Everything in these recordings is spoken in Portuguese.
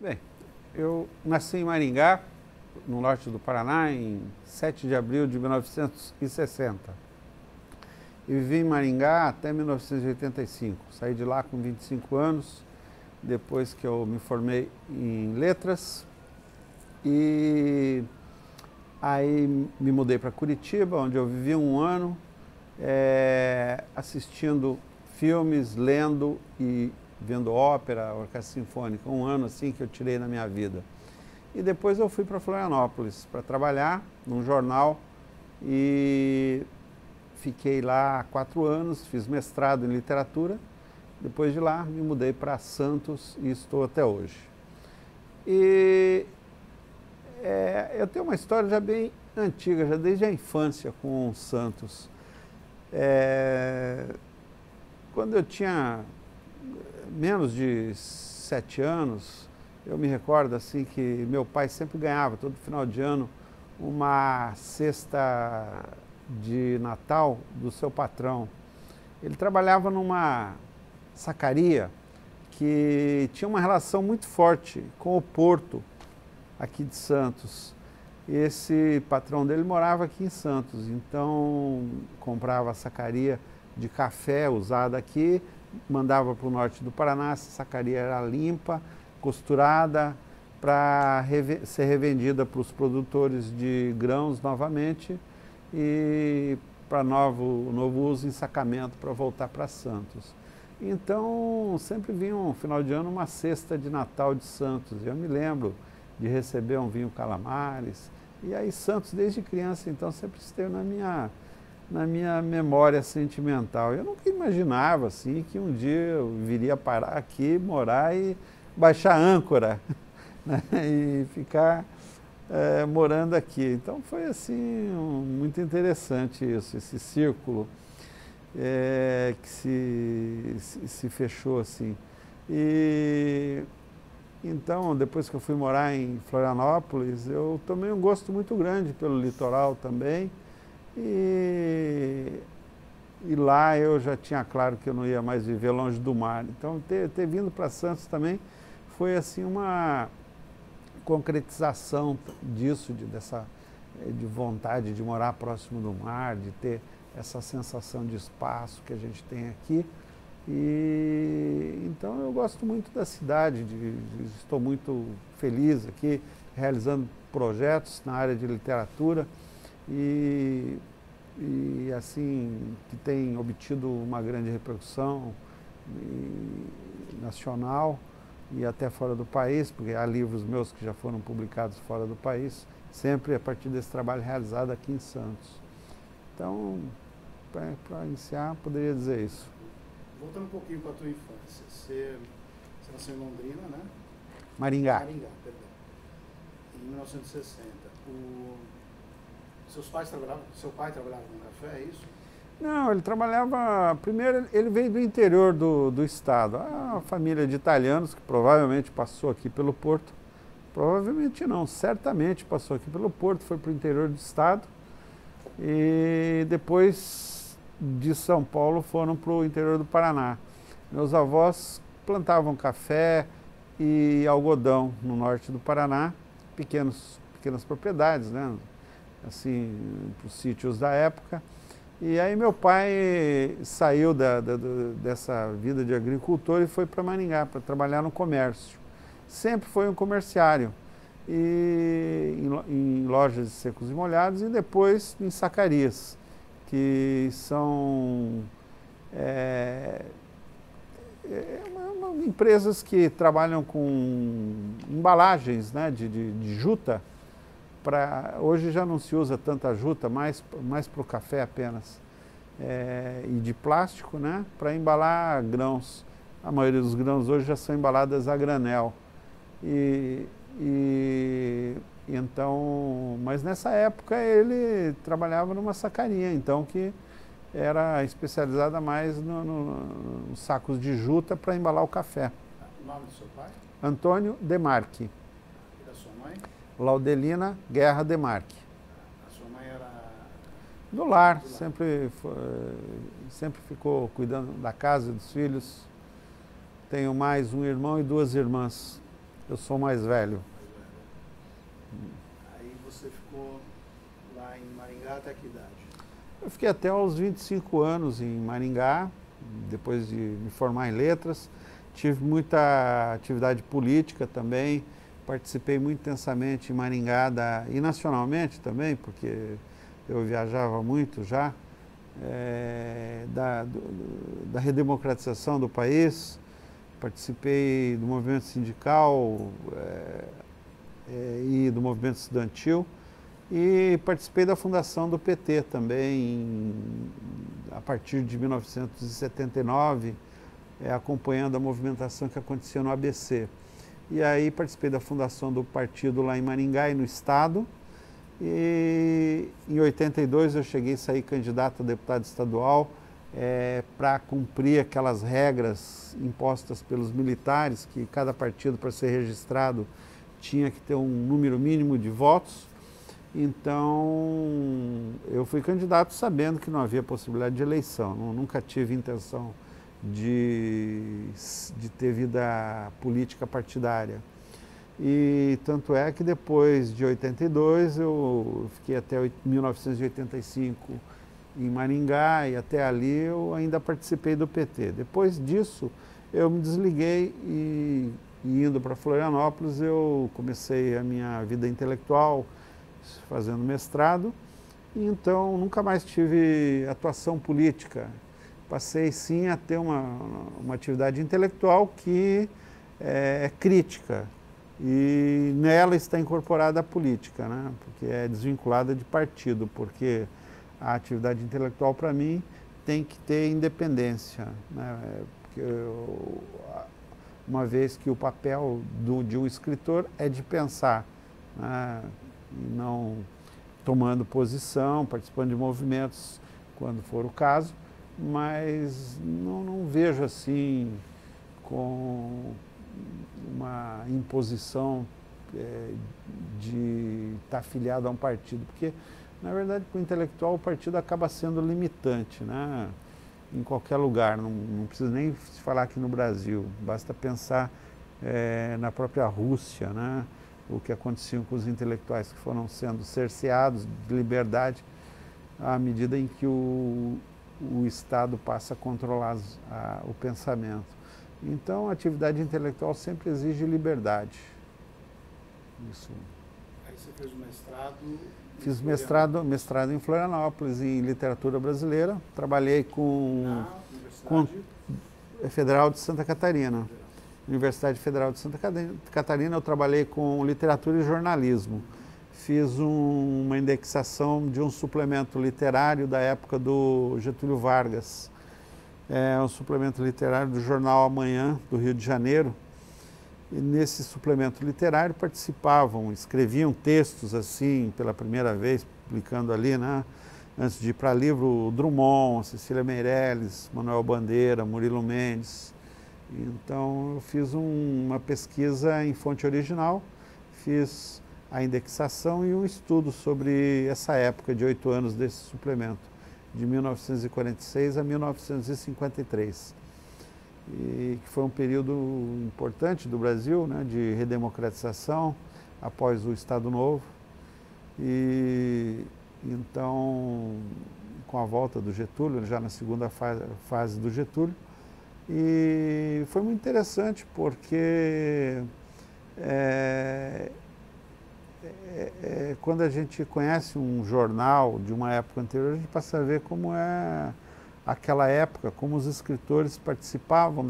Bem, eu nasci em Maringá, no norte do Paraná, em 7 de abril de 1960. E vivi em Maringá até 1985. Saí de lá com 25 anos, depois que eu me formei em letras. E aí me mudei para Curitiba, onde eu vivi um ano, assistindo filmes, lendo e vendo ópera, orquestra sinfônica. Um ano assim que eu tirei na minha vida. E depois eu fui para Florianópolis para trabalhar num jornal e fiquei lá 4 anos, fiz mestrado em literatura. Depois de lá me mudei para Santos e estou até hoje. E eu tenho uma história já bem antiga, já desde a infância com Santos. Quando eu tinha menos de 7 anos, eu me recordo assim que meu pai sempre ganhava, todo final de ano, uma cesta de Natal do seu patrão. Ele trabalhava numa sacaria que tinha uma relação muito forte com o porto aqui de Santos. Esse patrão dele morava aqui em Santos, então comprava a sacaria de café usada aqui, mandava para o norte do Paraná, essa sacaria era limpa, costurada, para ser revendida para os produtores de grãos novamente e para novo uso em sacamento para voltar para Santos. Então, sempre vinha um final de ano uma cesta de Natal de Santos. Eu me lembro de receber um vinho Calamares. E aí Santos, desde criança, então, sempre esteve na minha memória sentimental. Eu nunca imaginava, assim, que um dia eu viria parar aqui, morar e baixar âncora, né? E ficar morando aqui. Então, foi, assim, muito interessante isso, esse círculo que se fechou, assim. E então, depois que eu fui morar em Florianópolis, eu tomei um gosto muito grande pelo litoral também. E lá eu já tinha claro que eu não ia mais viver longe do mar. Então, ter vindo para Santos também foi assim uma concretização disso, de vontade de morar próximo do mar, de ter essa sensação de espaço que a gente tem aqui. E então eu gosto muito da cidade, estou muito feliz aqui realizando projetos na área de literatura e assim que tem obtido uma grande repercussão nacional e até fora do país, porque há livros meus que já foram publicados fora do país, sempre a partir desse trabalho realizado aqui em Santos. Então, para iniciar, poderia dizer isso. Voltando um pouquinho para a tua infância, você nasceu em Londrina, né? Maringá. Maringá, perdão. Em 1960. Seu pai trabalhava no café, é isso? Não, ele trabalhava... Primeiro, ele veio do interior do estado. A família de italianos, que provavelmente passou aqui pelo Porto. Provavelmente não, certamente passou aqui pelo Porto, foi para o interior do estado. E depois de São Paulo foram para o interior do Paraná. Meus avós plantavam café e algodão no norte do Paraná, pequenas propriedades, né? Assim, para os sítios da época. E aí meu pai saiu dessa vida de agricultor e foi para Maringá para trabalhar no comércio. Sempre foi um comerciário, e em lojas de secos e molhados e depois em sacarias, que são empresas que trabalham com embalagens, né, de juta. Hoje já não se usa tanta juta, mais para o café apenas, e de plástico, né, para embalar grãos. A maioria dos grãos hoje já são embaladas a granel. Então, mas nessa época ele trabalhava numa sacaria, então que era especializada mais nos sacos de juta para embalar o café. O nome do seu pai? Antônio Demarque. E da sua mãe? Laudelina Guerra Demarque. A sua mãe era... Do lar, sempre ficou cuidando da casa e dos filhos. Tenho mais um irmão e 2 irmãs. Eu sou o mais velho. Aí você ficou lá em Maringá até que idade? Eu fiquei até aos 25 anos em Maringá, depois de me formar em letras. Tive muita atividade política também, participei muito intensamente em Maringá e nacionalmente também, porque eu viajava muito já, da redemocratização do país. Participei do movimento sindical e do movimento estudantil e participei da fundação do PT também a partir de 1979, acompanhando a movimentação que acontecia no ABC. E aí participei da fundação do partido lá em Maringá e no estado. E em 82 eu cheguei a sair candidato a deputado estadual para cumprir aquelas regras impostas pelos militares, que cada partido, para ser registrado, tinha que ter um número mínimo de votos. Então, eu fui candidato sabendo que não havia possibilidade de eleição. Nunca tive intenção de ter vida política partidária. E tanto é que depois de 82, eu fiquei até 1985 em Maringá, e até ali eu ainda participei do PT. Depois disso, eu me desliguei e indo para Florianópolis, eu comecei a minha vida intelectual, fazendo mestrado, e então nunca mais tive atuação política. Passei sim a ter uma atividade intelectual que é crítica, e nela está incorporada a política, né? Porque é desvinculada de partido, porque a atividade intelectual, para mim, tem que ter independência, né? Porque uma vez que o papel de um escritor é de pensar, né? E não tomando posição, participando de movimentos, quando for o caso, mas não vejo assim com uma imposição de estar afiliado a um partido, porque, na verdade, para o intelectual o partido acaba sendo limitante, né? Em qualquer lugar, não precisa nem se falar aqui no Brasil, basta pensar na própria Rússia, né? O que acontecia com os intelectuais que foram sendo cerceados de liberdade à medida em que o Estado passa a controlar o pensamento. Então, a atividade intelectual sempre exige liberdade. Isso. Aí você fez o mestrado? Fiz mestrado em Florianópolis, em literatura brasileira. Trabalhei com Federal de Santa Catarina. Universidade Federal de Santa Catarina, eu trabalhei com literatura e jornalismo. Fiz uma indexação de um suplemento literário da época do Getúlio Vargas. É um suplemento literário do jornal Amanhã, do Rio de Janeiro. E nesse suplemento literário escreviam textos assim, pela primeira vez, publicando ali, né? Antes de ir para livro, Drummond, Cecília Meirelles, Manuel Bandeira, Murilo Mendes. Então, eu fiz uma pesquisa em fonte original, fiz a indexação e um estudo sobre essa época de 8 anos desse suplemento, de 1946 a 1953. E que foi um período importante do Brasil, né, de redemocratização após o Estado Novo. E então, com a volta do Getúlio, já na segunda fase do Getúlio, e foi muito interessante porque quando a gente conhece um jornal de uma época anterior, a gente passa a ver como é aquela época, como os escritores participavam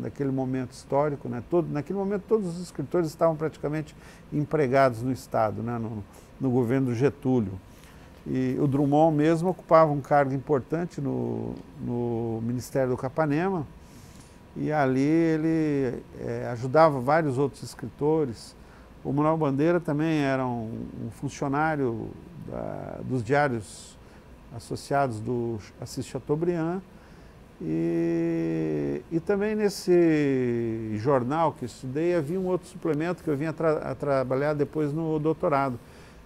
daquele momento histórico, né? Naquele momento todos os escritores estavam praticamente empregados no Estado, né? No governo do Getúlio. E o Drummond mesmo ocupava um cargo importante no Ministério do Capanema, e ali ele ajudava vários outros escritores. O Manuel Bandeira também era um funcionário dos diários associados do Assis Chateaubriand, e também nesse jornal que eu estudei havia um outro suplemento que eu vinha a trabalhar depois no doutorado,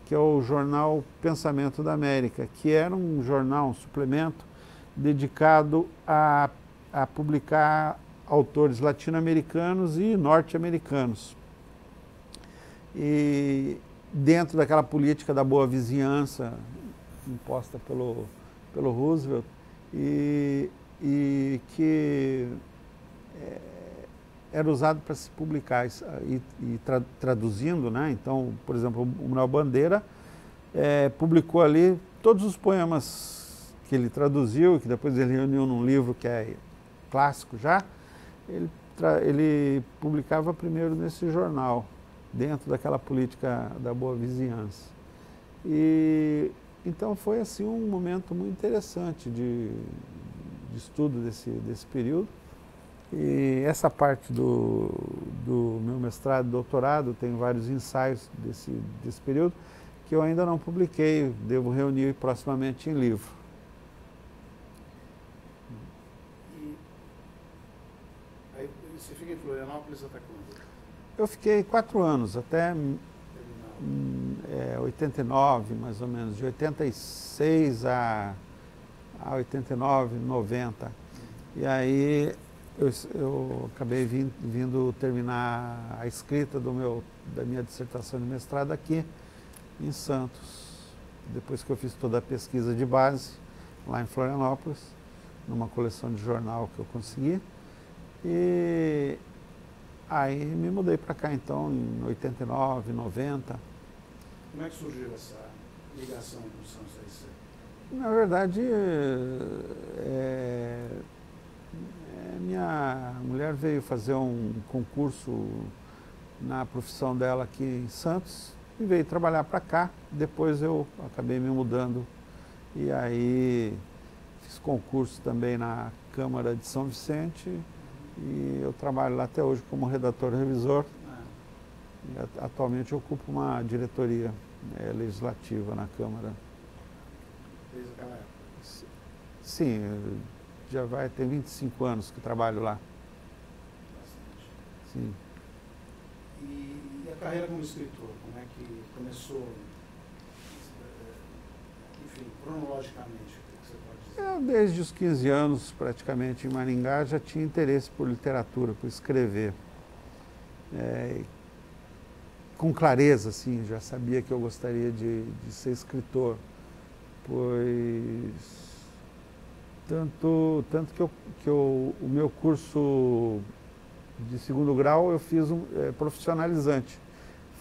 que é o jornal Pensamento da América, que era um jornal, um suplemento dedicado a publicar autores latino-americanos e norte-americanos. e dentro daquela política da boa vizinhança imposta pelo Roosevelt, e que era usado para se publicar e traduzindo, né? Então, por exemplo, o Manuel Bandeira publicou ali todos os poemas que ele traduziu, que depois ele reuniu num livro que é clássico já. Ele publicava primeiro nesse jornal, dentro daquela política da boa vizinhança. E então foi assim um momento muito interessante de estudo desse período. E essa parte do meu mestrado e doutorado, tem vários ensaios desse período, que eu ainda não publiquei, devo reunir proximamente em livro. E aí você fica em Florianópolis até quando? Eu fiquei 4 anos, até 89, mais ou menos, de 86 a 89, 90. E aí eu acabei vindo terminar a escrita da minha dissertação de mestrado aqui em Santos. Depois que eu fiz toda a pesquisa de base lá em Florianópolis, numa coleção de jornal que eu consegui. E aí me mudei para cá então em 89, 90. Como é que surgiu essa ligação com o Santos RC? Na verdade, minha mulher veio fazer um concurso na profissão dela aqui em Santos e veio trabalhar para cá. Depois eu acabei me mudando e aí fiz concurso também na Câmara de São Vicente e eu trabalho lá até hoje como redator-revisor. E atualmente eu ocupo uma diretoria legislativa na Câmara. Desde aquela época? Sim, tem 25 anos que trabalho lá. Bastante. Sim. E a carreira como escritor, como é que começou, enfim, cronologicamente, o que você pode dizer? Eu, desde os 15 anos, praticamente, em Maringá, já tinha interesse por literatura, por escrever. Com clareza, assim, já sabia que eu gostaria de ser escritor, pois tanto que o meu curso de 2º grau eu fiz profissionalizante.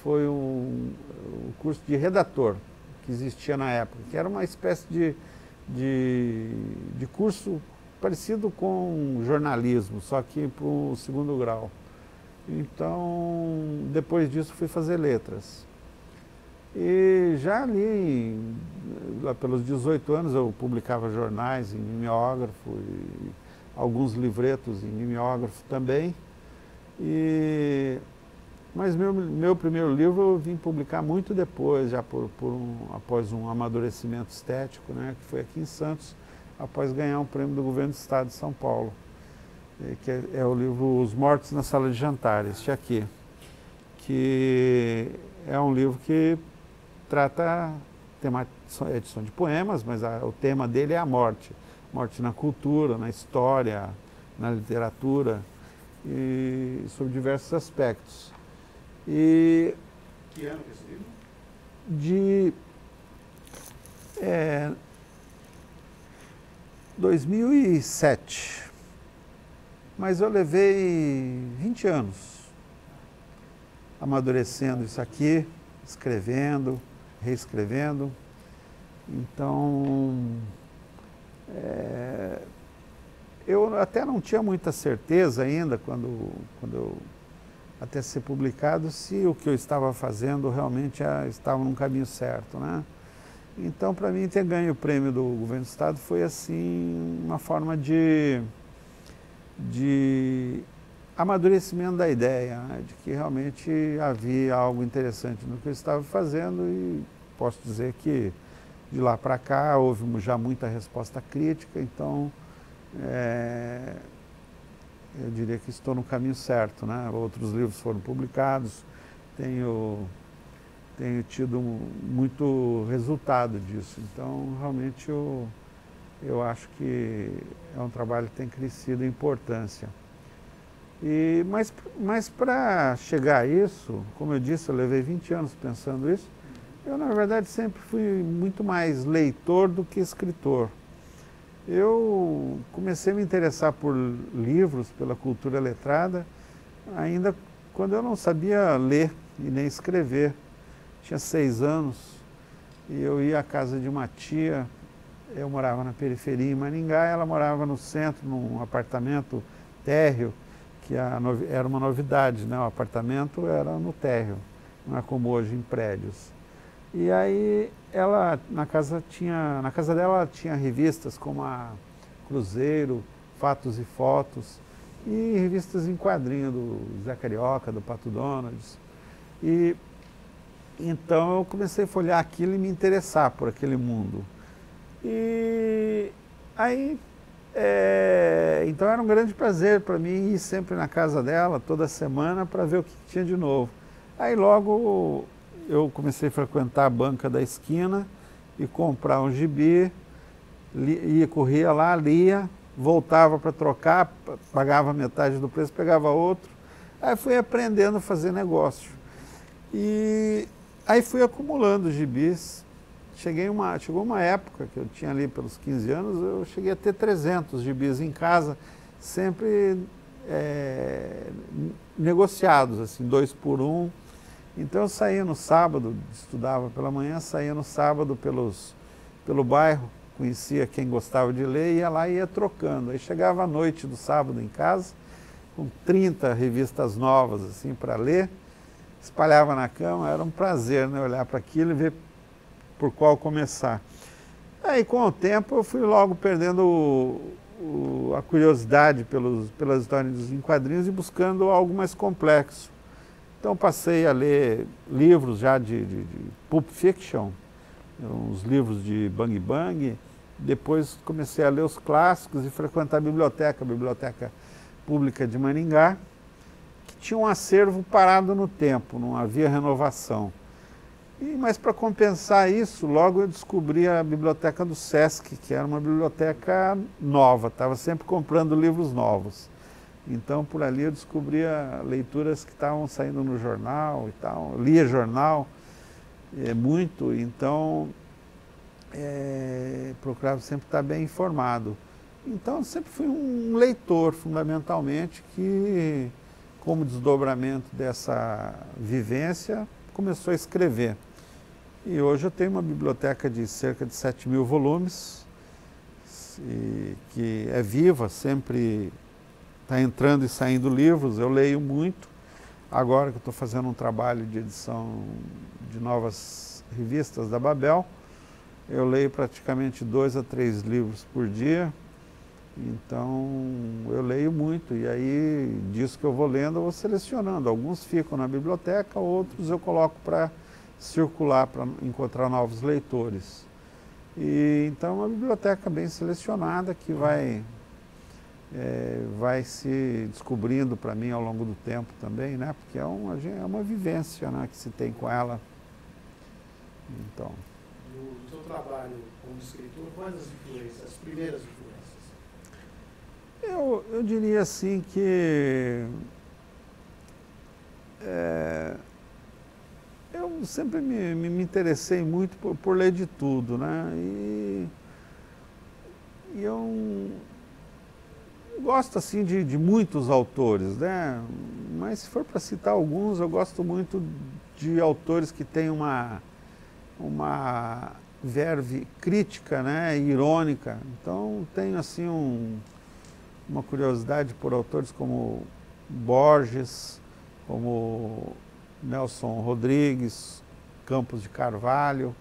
Foi um curso de redator que existia na época, que era uma espécie de curso parecido com jornalismo, só que para o 2º grau. Então, depois disso fui fazer letras. E já ali, lá pelos 18 anos, eu publicava jornais em mimeógrafo, e alguns livretos em mimeógrafo também. Mas meu primeiro livro eu vim publicar muito depois, já após um amadurecimento estético, né, que foi aqui em Santos, após ganhar um prêmio do Governo do Estado de São Paulo, que é o livro Os Mortos na Sala de Jantar, este aqui, que é um livro que tem uma edição de poemas, mas o tema dele é a morte. Morte na cultura, na história, na literatura, e sobre diversos aspectos. Que ano que é esse livro? De 2007. Mas eu levei 20 anos amadurecendo isso aqui, escrevendo, reescrevendo. Então, eu até não tinha muita certeza ainda, quando eu, até ser publicado, se o que eu estava fazendo realmente estava no caminho certo, né? Então, para mim, ter ganho o prêmio do Governo do Estado foi, assim, uma forma de amadurecimento da ideia, né? De que realmente havia algo interessante no que eu estava fazendo, e posso dizer que de lá para cá houve já muita resposta crítica, então eu diria que estou no caminho certo, né? Outros livros foram publicados, tenho tido muito resultado disso, então realmente eu acho que é um trabalho que tem crescido em importância. Mas para chegar a isso, como eu disse, eu levei 20 anos pensando isso, eu na verdade sempre fui muito mais leitor do que escritor. Eu comecei a me interessar por livros, pela cultura letrada, ainda quando eu não sabia ler e nem escrever. Tinha 6 anos e eu ia à casa de uma tia. Eu morava na periferia em Maringá, ela morava no centro, num apartamento térreo, que era uma novidade, né? O apartamento era no térreo, não é como hoje em prédios. E aí ela, na casa dela tinha revistas como a Cruzeiro, Fatos e Fotos, e revistas em quadrinho do Zé Carioca, do Pato Donald. E então eu comecei a folhear aquilo e me interessar por aquele mundo. E aí, então era um grande prazer para mim ir sempre na casa dela, toda semana, para ver o que tinha de novo. Aí logo eu comecei a frequentar a banca da esquina e comprar um gibi, corria lá, lia, voltava para trocar, pagava metade do preço, pegava outro. Aí fui aprendendo a fazer negócio. E aí fui acumulando gibis. Chegou uma época que eu tinha ali pelos 15 anos, eu cheguei a ter 300 gibis em casa, sempre negociados, assim, 2 por 1. Então eu saía no sábado, estudava pela manhã, saía no sábado pelo bairro, conhecia quem gostava de ler, ia lá e ia trocando. Aí chegava à noite do sábado em casa, com 30 revistas novas assim para ler, espalhava na cama, era um prazer, né, olhar para aquilo e ver por qual começar. Aí com o tempo eu fui logo perdendo a curiosidade pelas histórias em quadrinhos e buscando algo mais complexo. Então passei a ler livros já de Pulp Fiction, uns livros de Bang Bang, depois comecei a ler os clássicos e frequentar a Biblioteca Pública de Maringá, que tinha um acervo parado no tempo, não havia renovação. Mas para compensar isso, logo eu descobri a biblioteca do Sesc, que era uma biblioteca nova, estava sempre comprando livros novos. Então por ali eu descobria leituras que estavam saindo no jornal e tal, lia jornal muito, então procurava sempre estar bem informado. Então eu sempre fui um leitor, fundamentalmente, que como desdobramento dessa vivência começou a escrever. E hoje eu tenho uma biblioteca de cerca de 7.000 volumes, que é viva, sempre está entrando e saindo livros, eu leio muito. Agora que eu estou fazendo um trabalho de edição de novas revistas da Babel, eu leio praticamente 2 a 3 livros por dia, então eu leio muito, e aí disso que eu vou lendo eu vou selecionando. Alguns ficam na biblioteca, outros eu coloco para circular, para encontrar novos leitores. E então é uma biblioteca bem selecionada que vai se descobrindo para mim ao longo do tempo também, né? Porque é uma vivência, né, que se tem com ela. Então. No seu trabalho como escritor, quais as influências, as primeiras influências? Eu diria assim que eu sempre me interessei muito por ler de tudo, né? E eu gosto assim de muitos autores, né? Mas se for para citar alguns, eu gosto muito de autores que têm uma verve crítica, né, e irônica. Então tenho assim uma curiosidade por autores como Borges, como Nelson Rodrigues, Campos de Carvalho,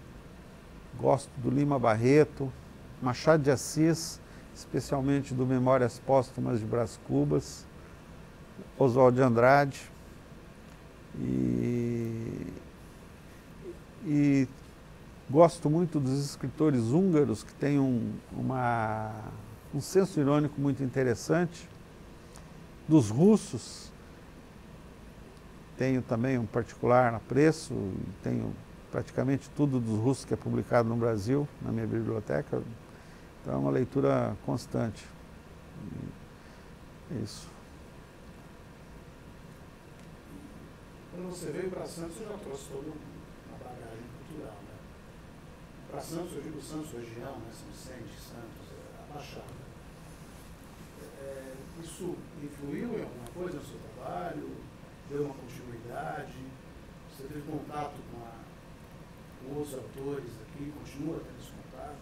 gosto do Lima Barreto, Machado de Assis, especialmente do Memórias Póstumas de Brás Cubas, Oswald de Andrade, e gosto muito dos escritores húngaros que têm um senso irônico muito interessante, dos russos. Tenho também um particular apreço, tenho praticamente tudo dos russos que é publicado no Brasil, na minha biblioteca, então é uma leitura constante. Isso. Quando você veio para Santos, você já trouxe toda uma bagagem cultural, né? Para Santos, eu digo Santos região, né? São Vicente, Santos, a Baixada. Isso influiu em alguma coisa no seu trabalho? Deu uma continuidade? Você teve contato com outros autores aqui? Continua tendo esse contato?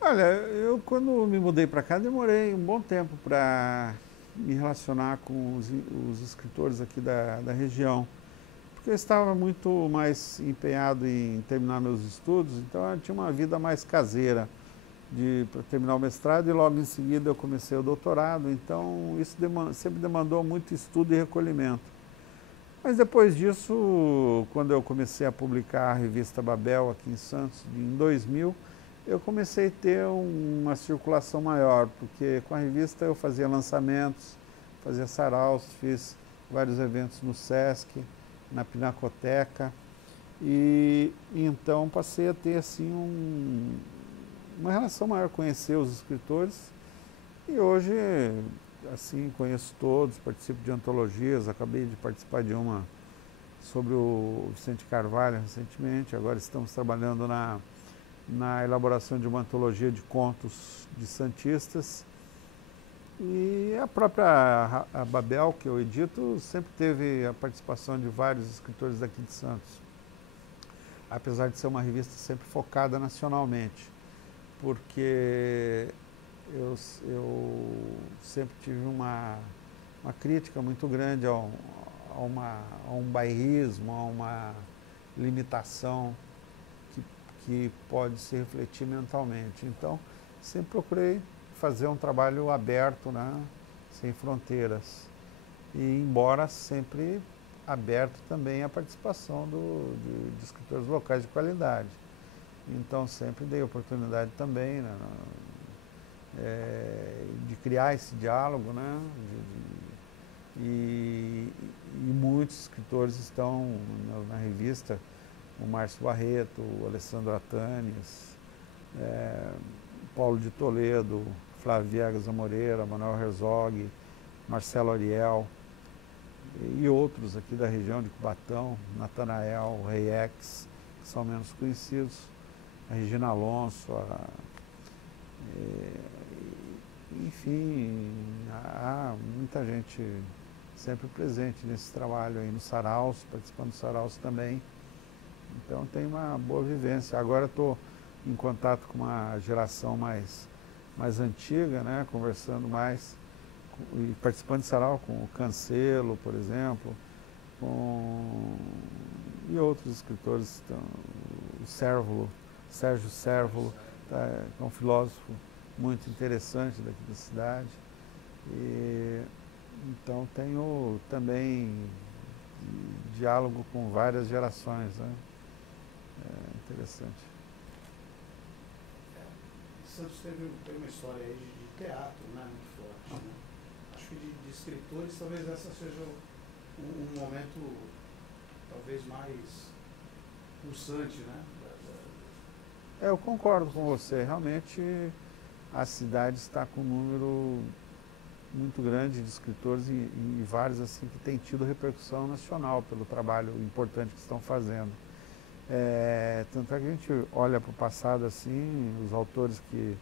Olha, eu quando me mudei para cá demorei um bom tempo para me relacionar com os escritores aqui da região, porque eu estava muito mais empenhado em terminar meus estudos, então eu tinha uma vida mais caseira para terminar o mestrado e logo em seguida eu comecei o doutorado, então isso sempre demandou muito estudo e recolhimento. Mas depois disso, quando eu comecei a publicar a revista Babel aqui em Santos, em 2000, eu comecei a ter uma circulação maior, porque com a revista eu fazia lançamentos, fazia saraus, fiz vários eventos no Sesc, na Pinacoteca, e então passei a ter assim uma relação maior, conhecer os escritores, e hoje assim conheço todos, participo de antologias, acabei de participar de uma sobre o Vicente Carvalho recentemente, agora estamos trabalhando na elaboração de uma antologia de contos de santistas, e a própria a Babel, que eu edito, sempre teve a participação de vários escritores daqui de Santos, apesar de ser uma revista sempre focada nacionalmente, porque eu sempre tive uma crítica muito grande a um bairrismo, a uma limitação que pode se refletir mentalmente. Então, sempre procurei fazer um trabalho aberto, né, sem fronteiras. E embora sempre aberto também à participação de escritores locais de qualidade. Então, sempre dei oportunidade também, né, de criar esse diálogo, né, e muitos escritores estão na revista, o Márcio Barreto, o Alessandro Atanes, Paulo de Toledo, Flávio Viegas Amoreira, Manuel Herzog, Marcelo Ariel e outros aqui da região de Cubatão, Natanael, Reiex, que são menos conhecidos, a Regina Alonso, enfim, há muita gente sempre presente nesse trabalho aí no Saraus, participando do Saraus também. Então tem uma boa vivência. Agora estou em contato com uma geração mais antiga, né, conversando mais e participando de sarau com o Cancelo, por exemplo, e outros escritores, o Sérgio Cérvulo, que é um filósofo muito interessante daqui da cidade. Então tenho também diálogo com várias gerações, né? É interessante. Santos teve uma história aí de teatro, né, muito forte, né? Acho que de escritores talvez essa seja um momento talvez mais pulsante, né? Eu concordo com você, realmente a cidade está com um número muito grande de escritores e vários assim que têm tido repercussão nacional pelo trabalho importante que estão fazendo. Tanto é que a gente olha para o passado assim, os autores que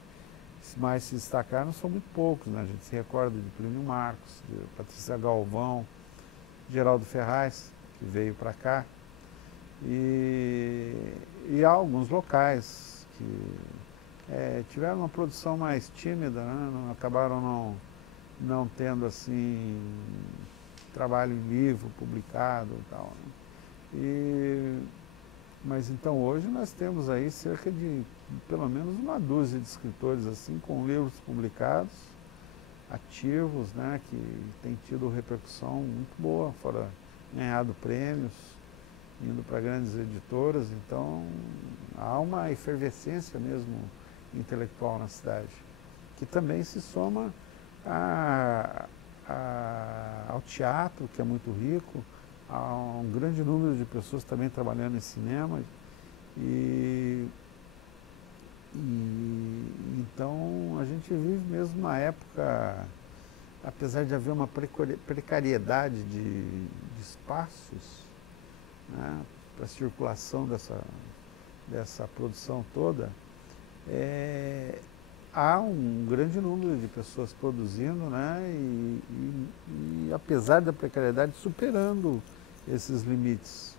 mais se destacaram são muito poucos, né? A gente se recorda de Plínio Marcos, de Patrícia Galvão, Geraldo Ferraz, que veio para cá, e há alguns locais que tiveram uma produção mais tímida, né? Acabaram não tendo assim trabalho em livro publicado e tal, né? Mas então hoje nós temos aí cerca de pelo menos uma dúzia de escritores assim com livros publicados, ativos, né, que têm tido repercussão muito boa, fora ganhado prêmios, indo para grandes editoras. Então há uma efervescência mesmo intelectual na cidade, que também se soma ao teatro, que é muito rico, há um grande número de pessoas também trabalhando em cinema, então a gente vive mesmo na época apesar de haver uma precariedade de espaços, né, para a circulação dessa produção toda, há um grande número de pessoas produzindo, né, e apesar da precariedade, superando esses limites.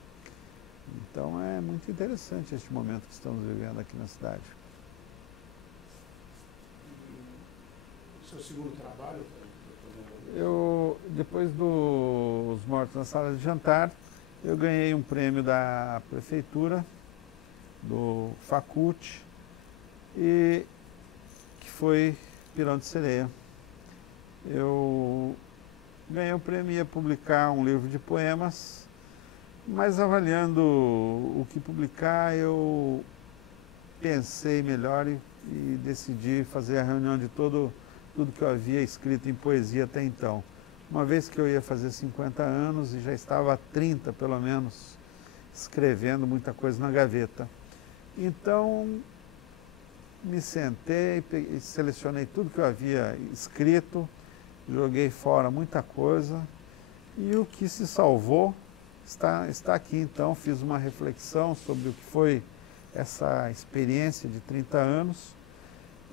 Então é muito interessante este momento que estamos vivendo aqui na cidade. E o seu segundo trabalho? Depois dos Mortos na Sala de Jantar, eu ganhei um prêmio da prefeitura, do Facult, e que foi Pirão de Sereia. Eu ganhei o prêmio e ia publicar um livro de poemas, mas avaliando o que publicar, eu pensei melhor e decidi fazer a reunião de tudo que eu havia escrito em poesia até então. Uma vez que eu ia fazer 50 anos e já estava há 30, pelo menos, escrevendo muita coisa na gaveta. Então, me sentei e selecionei tudo que eu havia escrito, joguei fora muita coisa e o que se salvou está aqui. Então, fiz uma reflexão sobre o que foi essa experiência de 30 anos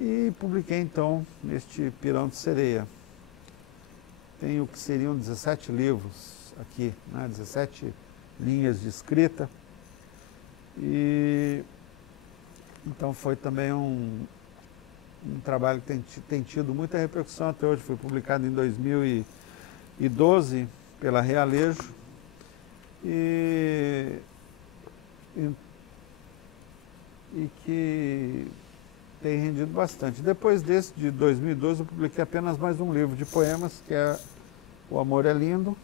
e publiquei, então, neste Pirão de Sereia. Tem o que seriam 17 livros aqui, né? 17 linhas de escrita. E então foi também um trabalho que tem tido muita repercussão até hoje. Foi publicado em 2012 pela Realejo e que tem rendido bastante. Depois desse, de 2012, eu publiquei apenas mais um livro de poemas, que é O Amor é Lindo,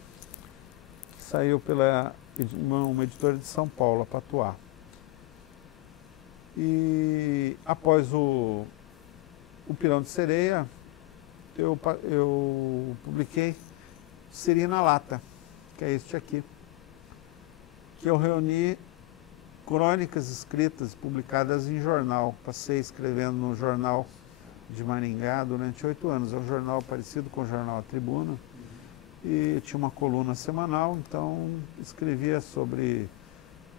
que saiu pela uma editora de São Paulo, a Patuá. E após o Pirão de Sereia, eu publiquei Siri na Lata, que é este aqui, que eu reuni crônicas escritas, publicadas em jornal. Passei escrevendo no jornal de Maringá durante 8 anos. É um jornal parecido com o jornal A Tribuna. E tinha uma coluna semanal, então escrevia sobre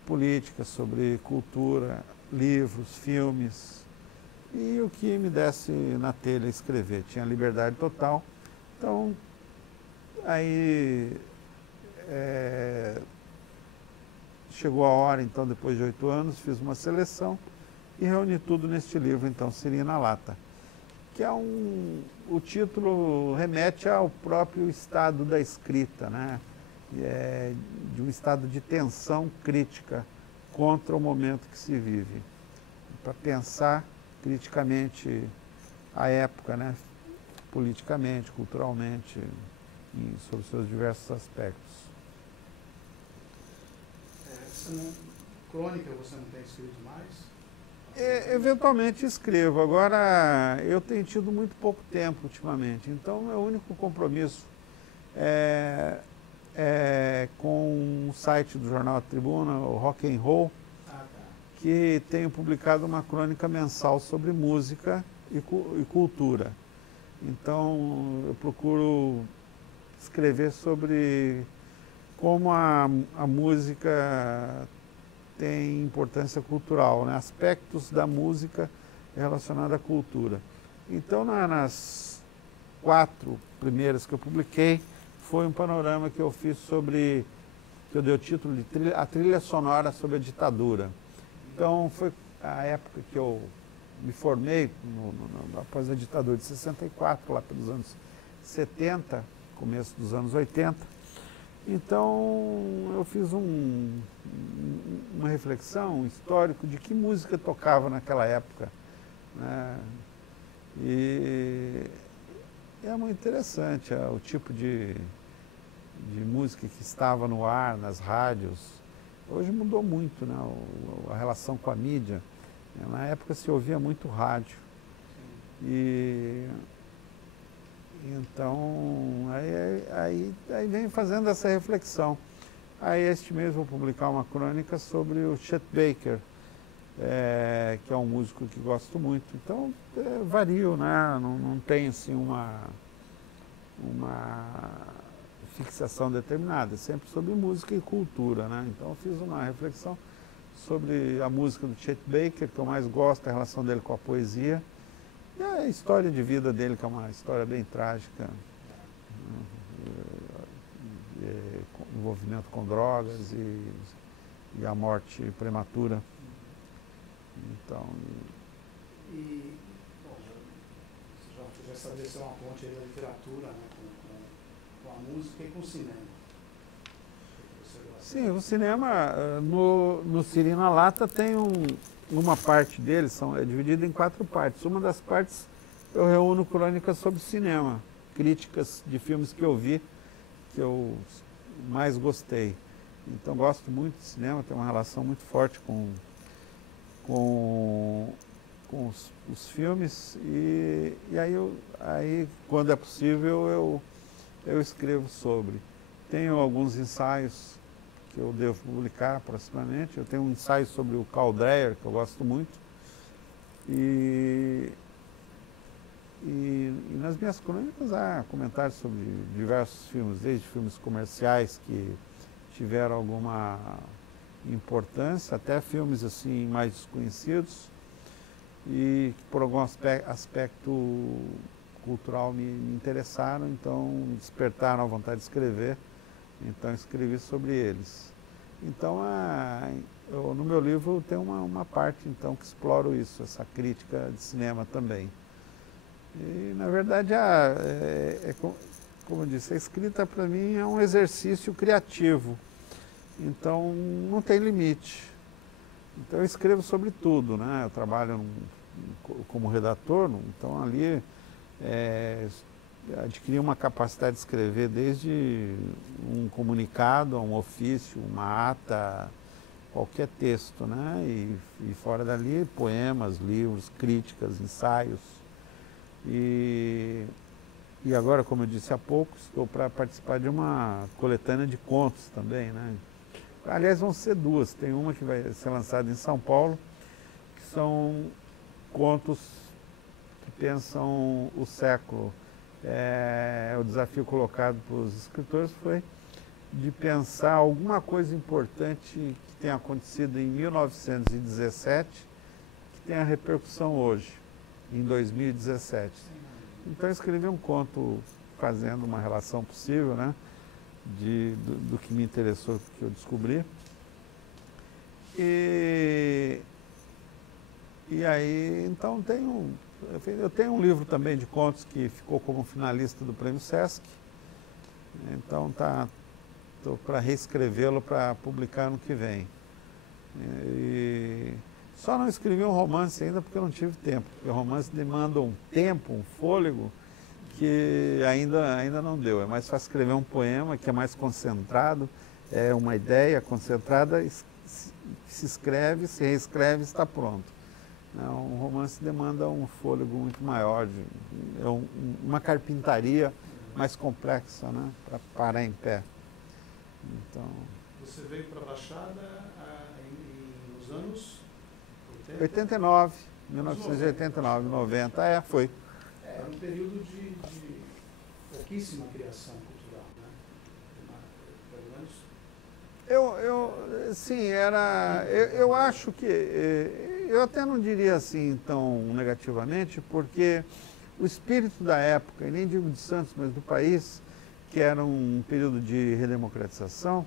política, sobre cultura, livros, filmes. E o que me desse na telha escrever. Tinha liberdade total. Então, aí chegou a hora, então, depois de 8 anos, fiz uma seleção e reuni tudo neste livro, então, Siri na Lata, que é o título remete ao próprio estado da escrita, né? De um estado de tensão crítica contra o momento que se vive, para pensar criticamente a época, né? Politicamente, culturalmente, sobre seus diversos aspectos. Crônica você não tem escrito mais? Eventualmente escrevo. Agora, eu tenho tido muito pouco tempo ultimamente, então meu único compromisso é com o site do Jornal A Tribuna, o Rock and Roll, que tenho publicado uma crônica mensal sobre música e cultura. Então, eu procuro escrever sobre como a música tem importância cultural, né? Aspectos da música relacionados à cultura. Então, nas 4 primeiras que eu publiquei, foi um panorama que eu fiz sobre, que eu dei o título de A Trilha Sonora sobre a Ditadura. Então, foi a época que eu me formei, após a ditadura de 64, lá pelos anos 70, começo dos anos 80. Então, eu fiz uma reflexão, um histórico de que música tocava naquela época, né? E é muito interessante o tipo de música que estava no ar, nas rádios. Hoje mudou muito, né, a relação com a mídia. Na época se ouvia muito rádio. E então, aí vem fazendo essa reflexão. Aí este mês vou publicar uma crônica sobre o Chet Baker, que é um músico que gosto muito. Então, vario, né? Não tem assim uma fixação determinada, sempre sobre música e cultura, né? Então eu fiz uma reflexão sobre a música do Chet Baker, que eu mais gosto, a relação dele com a poesia, e a história de vida dele, que é uma história bem trágica, envolvimento com drogas e a morte prematura. Então, bom, você já estabeleceu uma ponte aí da literatura, né, com a música e com o cinema. Sim, o cinema, no Siri na Lata tem uma parte dele, é dividido em 4 partes. Uma das partes eu reúno crônicas sobre cinema, críticas de filmes que eu vi, que eu mais gostei. Então gosto muito de cinema, tenho uma relação muito forte com os filmes e aí quando é possível eu escrevo sobre. Tenho alguns ensaios que eu devo publicar proximamente. Eu tenho um ensaio sobre o Carl Dreyer, que eu gosto muito. E nas minhas crônicas há comentários sobre diversos filmes, desde filmes comerciais que tiveram alguma importância, até filmes assim mais desconhecidos e que por algum aspecto cultural me interessaram, então despertaram a vontade de escrever. Então escrevi sobre eles. Então no meu livro tem uma parte então que exploro isso, essa crítica de cinema também. E na verdade como eu disse, a escrita para mim é um exercício criativo. Então não tem limite. Então eu escrevo sobre tudo, né? Eu trabalho como redator, então ali adquiri uma capacidade de escrever desde um comunicado, um ofício, uma ata, qualquer texto, né? E fora dali, poemas, livros, críticas, ensaios. E agora, como eu disse há pouco, estou para participar de uma coletânea de contos também, né? Aliás, vão ser 2. Tem uma que vai ser lançada em São Paulo, que são contos que pensam o século. O desafio colocado para os escritores foi de pensar alguma coisa importante que tenha acontecido em 1917, que tenha repercussão hoje, em 2017. Então eu escrevi um conto fazendo uma relação possível, né, do que me interessou, que eu descobri. E aí, então, eu tenho um livro também de contos que ficou como finalista do Prêmio Sesc. Então, estou para reescrevê-lo para publicar no que vem. E só não escrevi um romance ainda porque eu não tive tempo. Porque o romance demanda um tempo, um fôlego, que ainda não deu. É mais fácil escrever um poema que é mais concentrado, é uma ideia concentrada, se escreve, se reescreve, está pronto. Um romance demanda um fôlego muito maior, uma carpintaria mais complexa, né, para parar em pé. Então, você veio para a Baixada nos anos 80? 89, 1989, 90, foi. Era um período de pouquíssima criação cultural, né? Pelo menos. Sim, eu acho que, eu até não diria assim tão negativamente, porque o espírito da época, e nem digo de Santos, mas do país, que era um período de redemocratização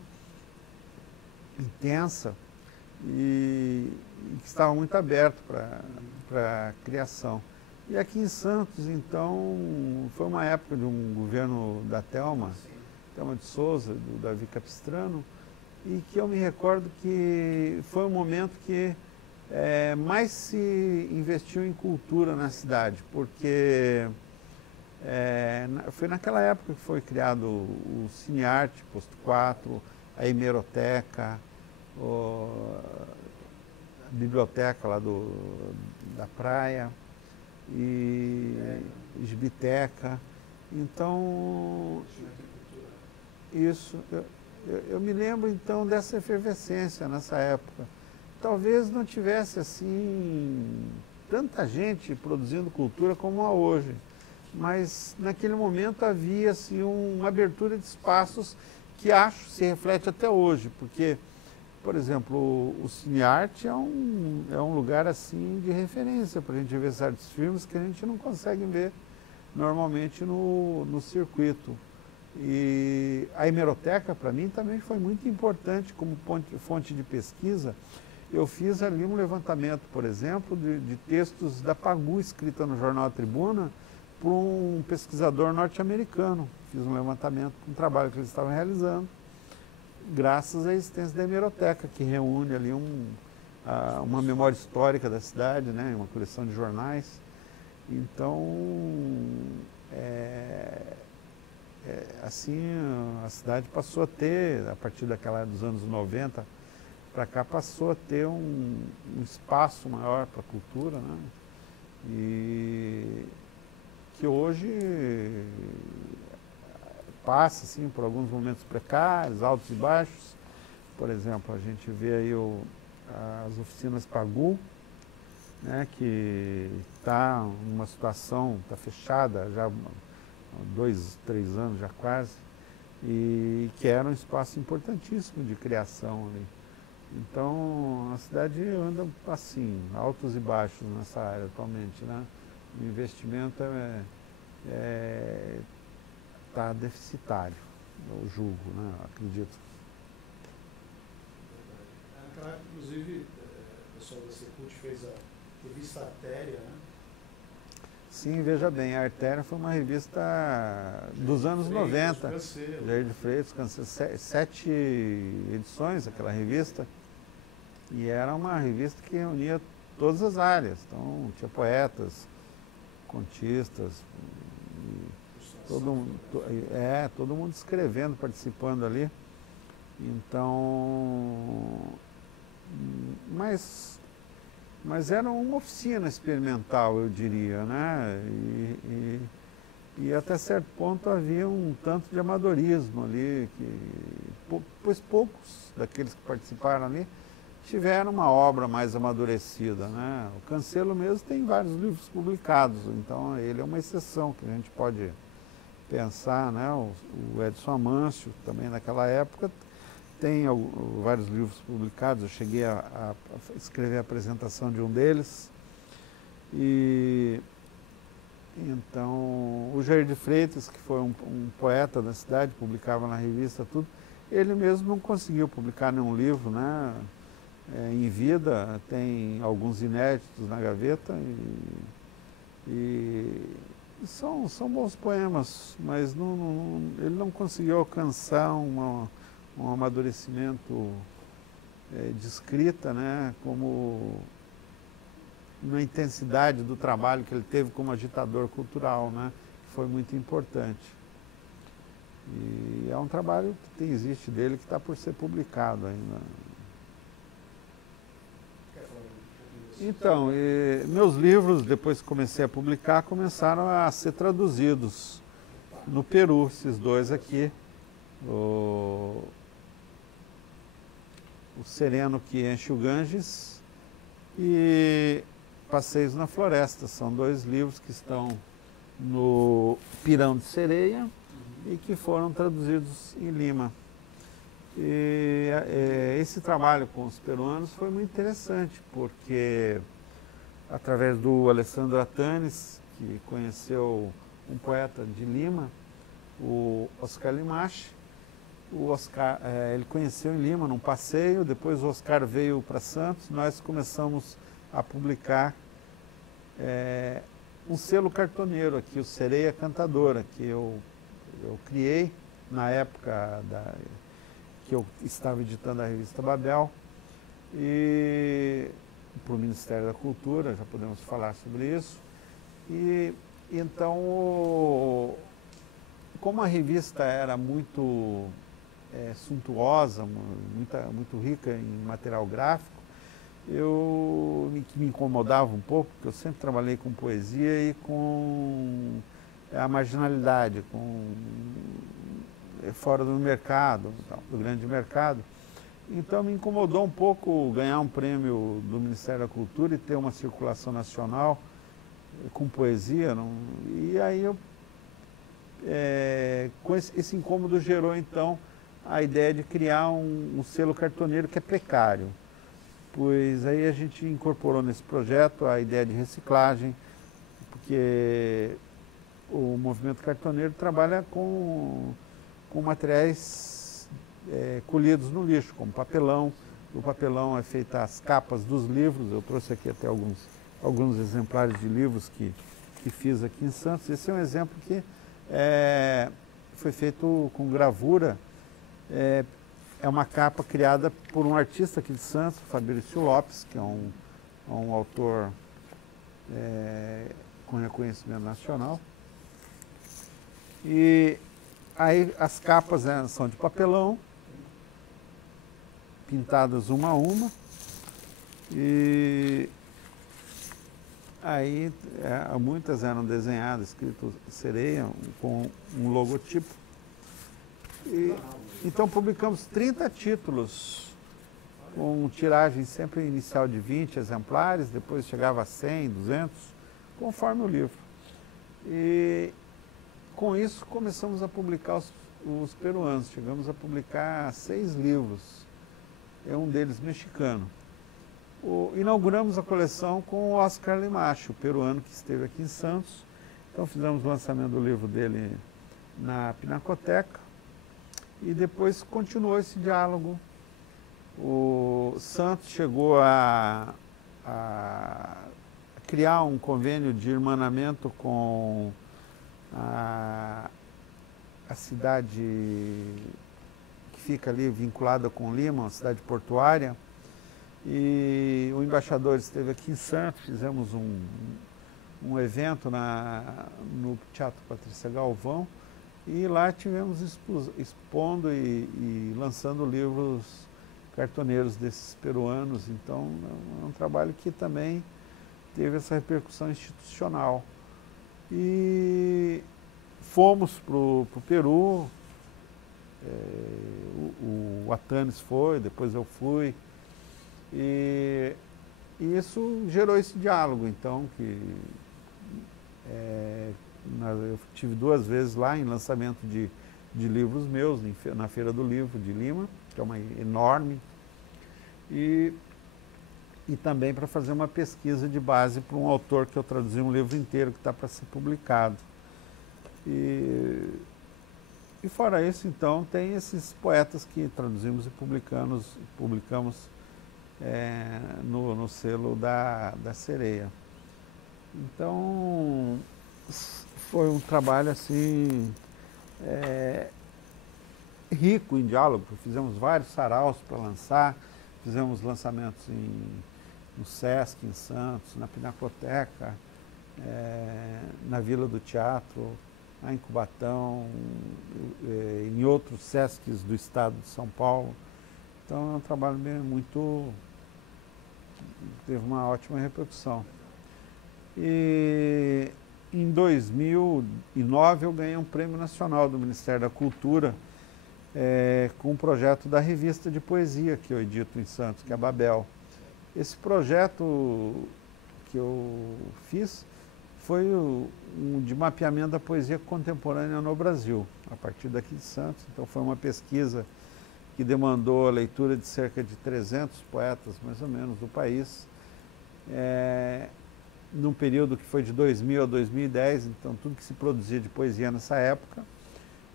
intensa e que estava muito aberto para a criação. E aqui em Santos, então, foi uma época de um governo da Thelma de Souza, do Davi Capistrano, e que eu me recordo que foi um momento que mais se investiu em cultura na cidade, porque foi naquela época que foi criado o Cinearte, Posto 4, a Hemeroteca, a biblioteca lá da praia, e Gibiteca. Então, isso, eu me lembro então dessa efervescência nessa época. Talvez não tivesse assim tanta gente produzindo cultura como há hoje, mas naquele momento havia assim, uma abertura de espaços que acho se reflete até hoje, porque, por exemplo, o Cinearte é um lugar assim de referência para a gente ver certos filmes que a gente não consegue ver normalmente no circuito. E a hemeroteca, para mim, também foi muito importante como fonte de pesquisa. Eu fiz ali um levantamento, por exemplo, de textos da Pagu, escrita no jornal A Tribuna, por um pesquisador norte-americano. Fiz um levantamento, um trabalho que eles estavam realizando, graças à existência da hemeroteca, que reúne ali uma memória histórica da cidade, né, uma coleção de jornais. Então, assim, a cidade passou a ter, a partir dos anos 90 para cá, passou a ter um espaço maior para a cultura, né? E que hoje passa assim, por alguns momentos precários, altos e baixos. Por exemplo, a gente vê aí as oficinas Pagu, né, que está numa situação, está fechada já há 2, 3 anos já quase, e que era um espaço importantíssimo de criação ali. Então, a cidade anda assim, altos e baixos nessa área atualmente, né? O investimento está deficitário, eu julgo, né? Acredito. Naquela época, inclusive, o pessoal da Secult fez a revista Artéria, né? Sim, veja bem, a Artéria foi uma revista dos anos 90. Jair de Freitas, 7 edições, aquela revista. E era uma revista que reunia todas as áreas. Então, tinha poetas, contistas, todo mundo escrevendo, participando ali. Então, mas era uma oficina experimental, eu diria, né? E até certo ponto havia um tanto de amadorismo ali, pois poucos daqueles que participaram ali tiveram uma obra mais amadurecida, né? O Cancelo mesmo tem vários livros publicados, então ele é uma exceção que a gente pode pensar, né? O Edson Amâncio, também naquela época, tem vários livros publicados. Eu cheguei a escrever a apresentação de um deles. E então o Jair de Freitas, que foi um poeta da cidade, publicava na revista tudo, ele mesmo não conseguiu publicar nenhum livro, né? Em vida, tem alguns inéditos na gaveta e são bons poemas, mas ele não conseguiu alcançar um amadurecimento de escrita, né, como na intensidade do trabalho que ele teve como agitador cultural, né, que foi muito importante. E é um trabalho que existe dele que está por ser publicado ainda. Então, meus livros, depois que comecei a publicar, começaram a ser traduzidos no Peru, esses dois aqui. O Sereno que Enche o Ganges e Passeios na Floresta. São 2 livros que estão no Pirão de Sereia e que foram traduzidos em Lima. E esse trabalho com os peruanos foi muito interessante, porque através do Alessandro Atanes, que conheceu um poeta de Lima, o Oscar Limache, ele conheceu em Lima num passeio, depois o Oscar veio para Santos, nós começamos a publicar um selo cartoneiro aqui, o Sereia Cantadora, que eu criei na época que eu estava editando a revista Babel, e para o Ministério da Cultura, já podemos falar sobre isso. E então, como a revista era muito suntuosa, muito rica em material gráfico, que me incomodava um pouco, porque eu sempre trabalhei com poesia e com a marginalidade, fora do mercado, do grande mercado. Então me incomodou um pouco ganhar um prêmio do Ministério da Cultura e ter uma circulação nacional com poesia, e aí com esse incômodo gerou então a ideia de criar um selo cartoneiro que é precário, pois aí a gente incorporou nesse projeto a ideia de reciclagem, porque o movimento cartoneiro trabalha com materiais colhidos no lixo, como papelão. O papelão é feito as capas dos livros, eu trouxe aqui até alguns exemplares de livros que fiz aqui em Santos. Esse é um exemplo que foi feito com gravura, é uma capa criada por um artista aqui de Santos, Fabrício Lopes, que é um autor com reconhecimento nacional. E aí as capas são de papelão, pintadas uma a uma, e aí muitas eram desenhadas, escrito sereia, com um logotipo. E, então publicamos 30 títulos, com tiragem sempre inicial de 20 exemplares, depois chegava a 100, 200, conforme o livro. E com isso começamos a publicar os peruanos, chegamos a publicar 6 livros, um deles mexicano. Inauguramos a coleção com o Oscar Limacho, peruano que esteve aqui em Santos. Então fizemos o lançamento do livro dele na Pinacoteca e depois continuou esse diálogo. O Santos chegou a criar um convênio de irmanamento com a cidade que fica ali vinculada com Lima, uma cidade portuária. E o embaixador esteve aqui em Santos, fizemos um evento no Teatro Patrícia Galvão, e lá tivemos expondo e lançando livros cartoneiros desses peruanos. Então é um trabalho que também teve essa repercussão institucional. E fomos para o Peru, o Atanes foi, depois eu fui. E isso gerou esse diálogo, então, eu tive 2 vezes lá em lançamento de livros meus, na Feira do Livro de Lima, que é uma enorme, e também para fazer uma pesquisa de base para um autor que eu traduzi um livro inteiro que está para ser publicado. E fora isso, então, tem esses poetas que traduzimos e publicamos no selo da Sereia. Então, foi um trabalho assim rico em diálogo. Fizemos vários saraus para lançar, fizemos lançamentos no Sesc, em Santos, na Pinacoteca, na Vila do Teatro, lá em Cubatão, em outros Sescs do estado de São Paulo. Então é um trabalho teve uma ótima repercussão. E em 2009 eu ganhei um prêmio nacional do Ministério da Cultura com um projeto da revista de poesia que eu edito em Santos, que é a Babel. Esse projeto que eu fiz foi de mapeamento da poesia contemporânea no Brasil, a partir daqui de Santos. Então foi uma pesquisa que demandou a leitura de cerca de 300 poetas, mais ou menos, do país, num período que foi de 2000 a 2010, então tudo que se produzia de poesia nessa época.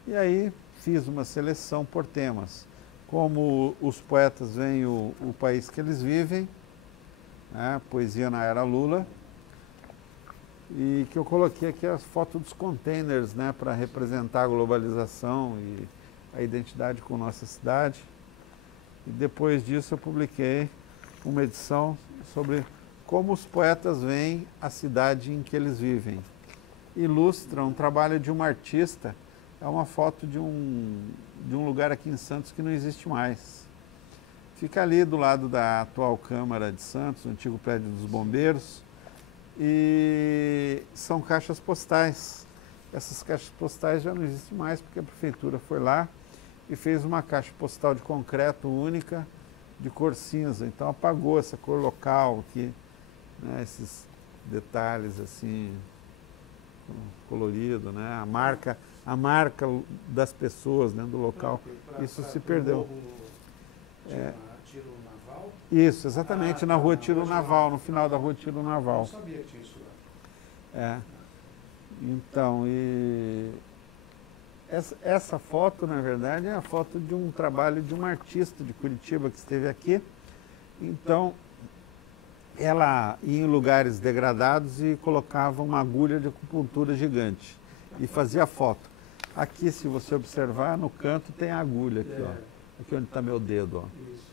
E aí fiz uma seleção por temas, como os poetas veem o país que eles vivem, poesia na era Lula, e que eu coloquei aqui as fotos dos containers, para representar a globalização e a identidade com nossa cidade. E depois disso eu publiquei uma edição sobre como os poetas veem a cidade em que eles vivem. Ilustra um trabalho de uma artista, é uma foto de um lugar aqui em Santos que não existe mais. Fica ali do lado da atual Câmara de Santos, o antigo prédio dos bombeiros, e são caixas postais. Essas caixas postais já não existem mais, porque a prefeitura foi lá e fez uma caixa postal de concreto única, de cor cinza. Então apagou essa cor local aqui, esses detalhes assim, colorido, né? A marca das pessoas, né, do local, isso se perdeu. Tiro Naval? Isso, exatamente, na rua Tiro Naval, no final da rua Tiro Naval. Eu não sabia que tinha isso lá. É. Então, essa foto, na verdade, é a foto de um trabalho de uma artista de Curitiba que esteve aqui. Então, ela ia em lugares degradados e colocava uma agulha de acupuntura gigante e fazia foto. Aqui, se você observar, no canto tem a agulha aqui, ó. Aqui onde está meu dedo, ó. Isso.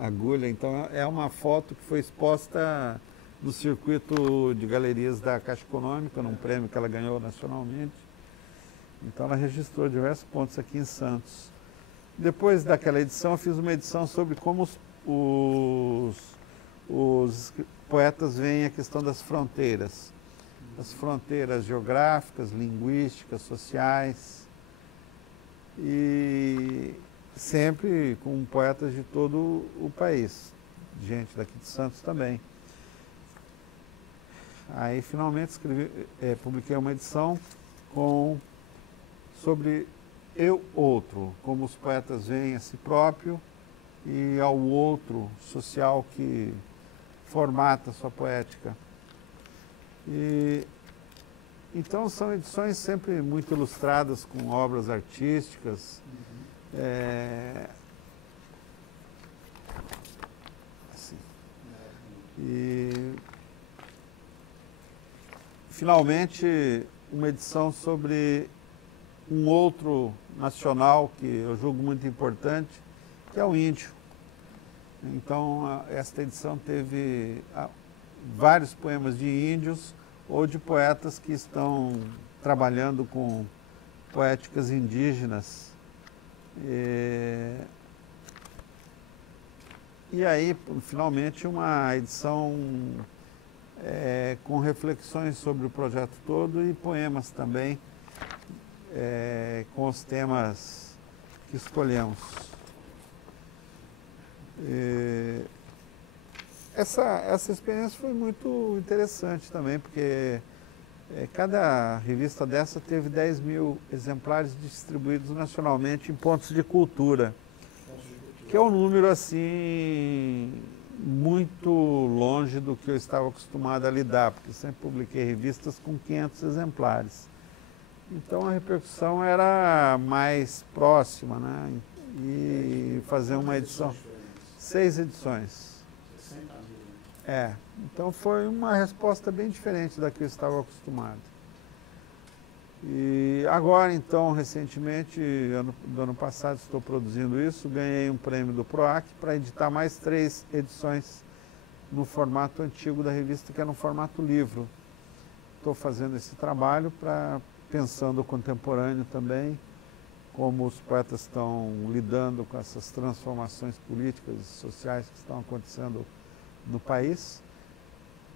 A agulha, então, é uma foto que foi exposta no circuito de galerias da Caixa Econômica, num prêmio que ela ganhou nacionalmente. Então, ela registrou diversos pontos aqui em Santos. Depois daquela edição, eu fiz uma edição sobre como os poetas veem a questão das fronteiras. As fronteiras geográficas, linguísticas, sociais. E sempre com poetas de todo o país. Gente daqui de Santos também. Aí, finalmente, publiquei uma edição sobre eu-outro, como os poetas veem a si próprio e ao outro social que formata a sua poética. Então, são edições sempre muito ilustradas com obras artísticas. Assim. E, finalmente, uma edição sobre um outro nacional que eu julgo muito importante, que é o índio. Então, esta edição teve vários poemas de índios ou de poetas que estão trabalhando com poéticas indígenas. E aí, finalmente, uma edição com reflexões sobre o projeto todo e poemas também, com os temas que escolhemos. Essa experiência foi muito interessante também, porque cada revista dessa teve 10.000 exemplares distribuídos nacionalmente em pontos de cultura, que é um número assim muito longe do que eu estava acostumado a lidar, porque sempre publiquei revistas com 500 exemplares. Então a repercussão era mais próxima, né? E fazer uma edição, 6 edições. 60 mil, né? Então foi uma resposta bem diferente da que eu estava acostumado. E agora, então, recentemente, do ano passado, estou produzindo isso, ganhei um prêmio do PROAC para editar mais 3 edições no formato antigo da revista, que é no formato livro. Estou fazendo esse trabalho pensando o contemporâneo também, como os poetas estão lidando com essas transformações políticas e sociais que estão acontecendo no país.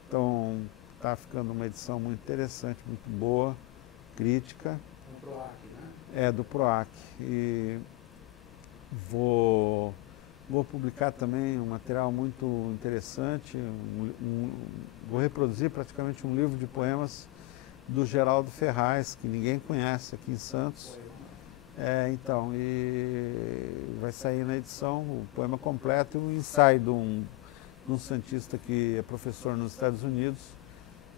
Então, está ficando uma edição muito interessante, muito boa, crítica. Do PROAC, né? Do PROAC. E vou publicar também um material muito interessante, vou reproduzir praticamente um livro de poemas do Geraldo Ferraz, que ninguém conhece aqui em Santos. Então, e vai sair na edição o poema completo e um ensaio de um santista que é professor nos Estados Unidos,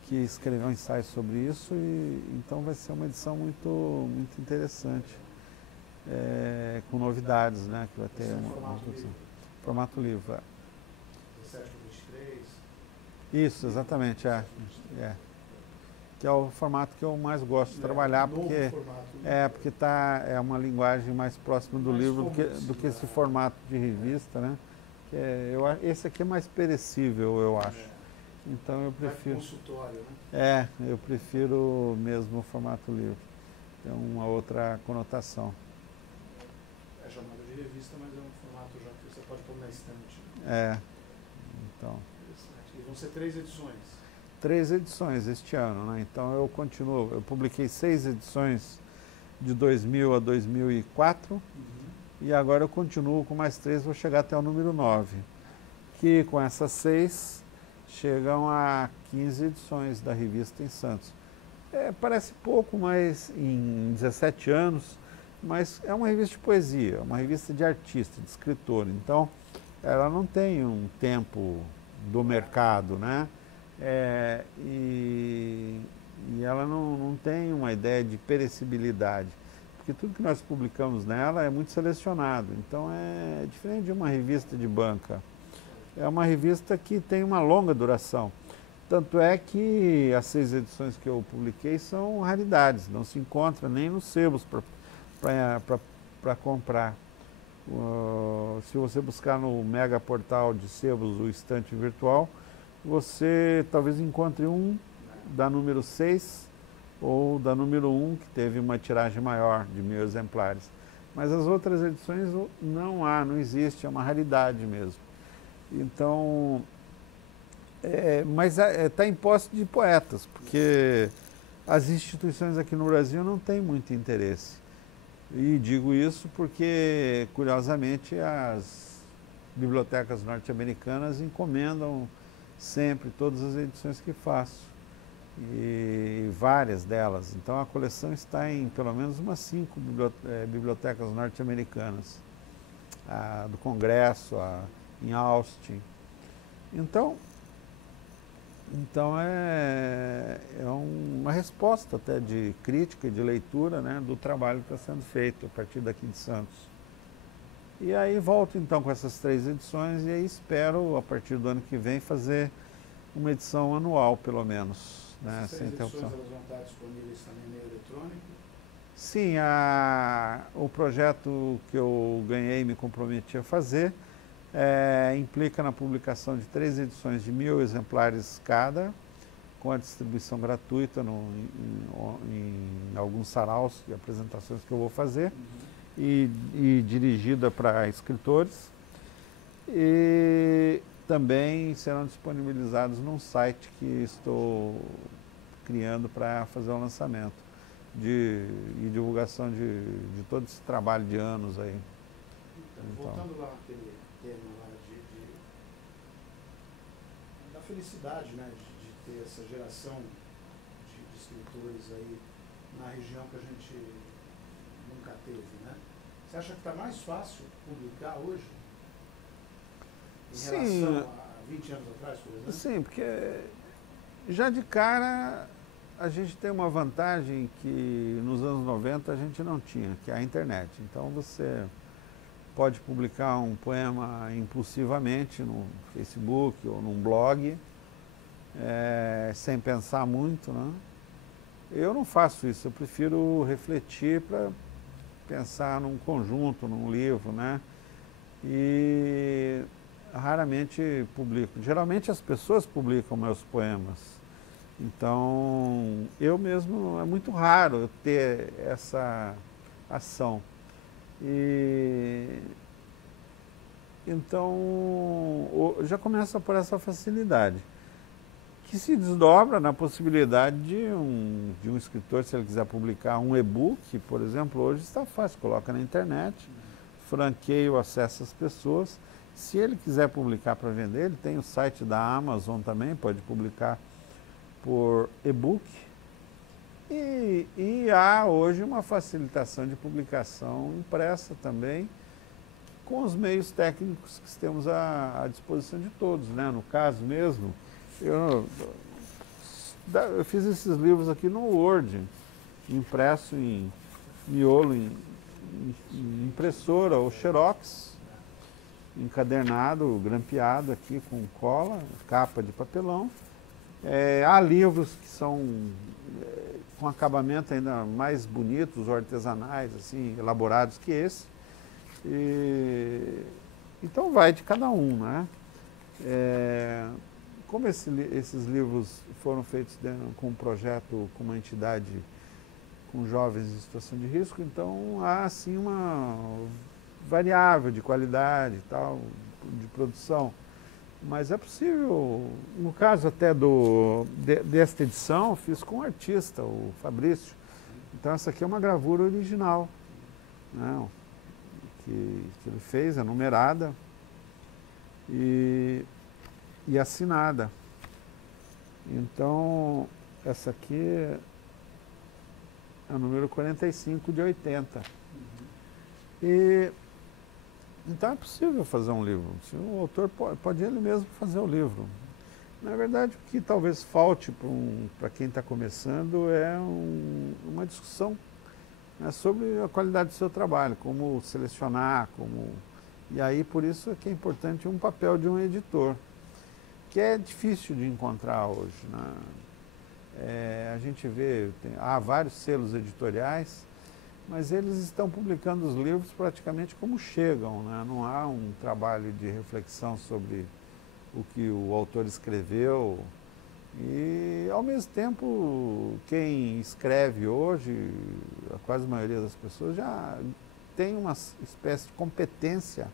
que escreveu um ensaio sobre isso, e então vai ser uma edição muito, muito interessante, com novidades, né? Que vai ter formato livro. 17 por 23. Isso, exatamente, que é o formato que eu mais gosto de trabalhar, porque é uma linguagem mais próxima do livro do que esse formato de revista, né? Esse aqui é mais perecível, eu acho. Então eu prefiro. Consultório, né? Eu prefiro mesmo o formato livre. Tem uma outra conotação. É chamado de revista, mas é um formato já que você pode pôr na estante. Então. E vão ser 3 edições. 3 edições este ano, né? Então eu continuo. Eu publiquei 6 edições de 2000 a 2004. E agora eu continuo com mais 3, vou chegar até o número 9. Que com essas 6 chegam a 15 edições da revista em Santos. Parece pouco, mas em 17 anos, mas é uma revista de poesia, uma revista de artista, de escritor. Então, ela não tem um tempo do mercado, né? E ela não tem uma ideia de perecibilidade, porque tudo que nós publicamos nela é muito selecionado. Então, é diferente de uma revista de banca. É uma revista que tem uma longa duração. Tanto é que as 6 edições que eu publiquei são raridades, não se encontra nem nos sebos para comprar. Se você buscar no mega portal de sebos o Estante Virtual, você talvez encontre um da número 6 ou da número 1, que teve uma tiragem maior, de 1000 exemplares. Mas as outras edições não existe, é uma raridade mesmo. Então, mas está em posse de poetas, porque as instituições aqui no Brasil não têm muito interesse. E digo isso porque, curiosamente, as bibliotecas norte-americanas encomendam sempre todas as edições que faço, e várias delas. Então, a coleção está em pelo menos umas 5 bibliotecas norte-americanas, do Congresso, em Austin. Então é uma resposta até de crítica e de leitura, né, do trabalho que está sendo feito a partir daqui de Santos. E aí volto então com essas 3 edições e aí espero, a partir do ano que vem, fazer uma edição anual, pelo menos. Né, essas 3 edições elas vão estar disponíveis também no meio eletrônico? Sim, o projeto que eu ganhei e me comprometi a fazer implica na publicação de 3 edições de 1000 exemplares cada, com a distribuição gratuita em alguns saraus e apresentações que eu vou fazer, e dirigida para escritores. E também serão disponibilizados num site que estou criando para fazer o lançamento e divulgação de todo esse trabalho de anos aí. Então, voltando lá àquele tema lá da felicidade, né, de ter essa geração de escritores aí na região que a gente nunca teve, né? Você acha que está mais fácil publicar hoje em relação a 20 anos atrás, por exemplo? Sim, porque já de cara a gente tem uma vantagem que nos anos 90 a gente não tinha, que é a internet. Então você pode publicar um poema impulsivamente no Facebook ou num blog, sem pensar muito, né? Eu não faço isso, eu prefiro refletir para pensar num conjunto, num livro, né? E raramente publico. Geralmente as pessoas publicam meus poemas. Então, eu mesmo, é muito raro eu ter essa ação. Então, já começa por essa facilidade, que se desdobra na possibilidade de um escritor, se ele quiser publicar um e-book, por exemplo, hoje está fácil, coloca na internet, franqueia o acesso às pessoas. Se ele quiser publicar para vender, ele tem o site da Amazon também, pode publicar por e-book. E há hoje uma facilitação de publicação impressa também, com os meios técnicos que temos à disposição de todos, né? No caso mesmo, eu fiz esses livros aqui no Word, impresso em miolo, em impressora ou xerox, encadernado, grampeado aqui com cola, capa de papelão. Há livros que são com acabamento ainda mais bonitos, ou artesanais, assim, elaborados que esse. Então vai de cada um, né? Como esses livros foram feitos com um projeto, com uma entidade com jovens em situação de risco, então há assim uma variável de qualidade e tal, de produção. Mas é possível, no caso até desta edição, eu fiz com um artista, o Fabrício. Então essa aqui é uma gravura original, né, que ele fez, é numerada e assinada. Então, essa aqui é o número 45 de 80. E, então é possível fazer um livro. Se o autor pode ele mesmo fazer o livro. Na verdade, o que talvez falte para quem está começando é uma discussão, né, sobre a qualidade do seu trabalho, como selecionar, e aí por isso é que é importante um papel de um editor, que é difícil de encontrar hoje, né? A gente vê, há vários selos editoriais, mas eles estão publicando os livros praticamente como chegam, né? Não há um trabalho de reflexão sobre o que o autor escreveu. E, ao mesmo tempo, quem escreve hoje, a quase maioria das pessoas, já tem uma espécie de competência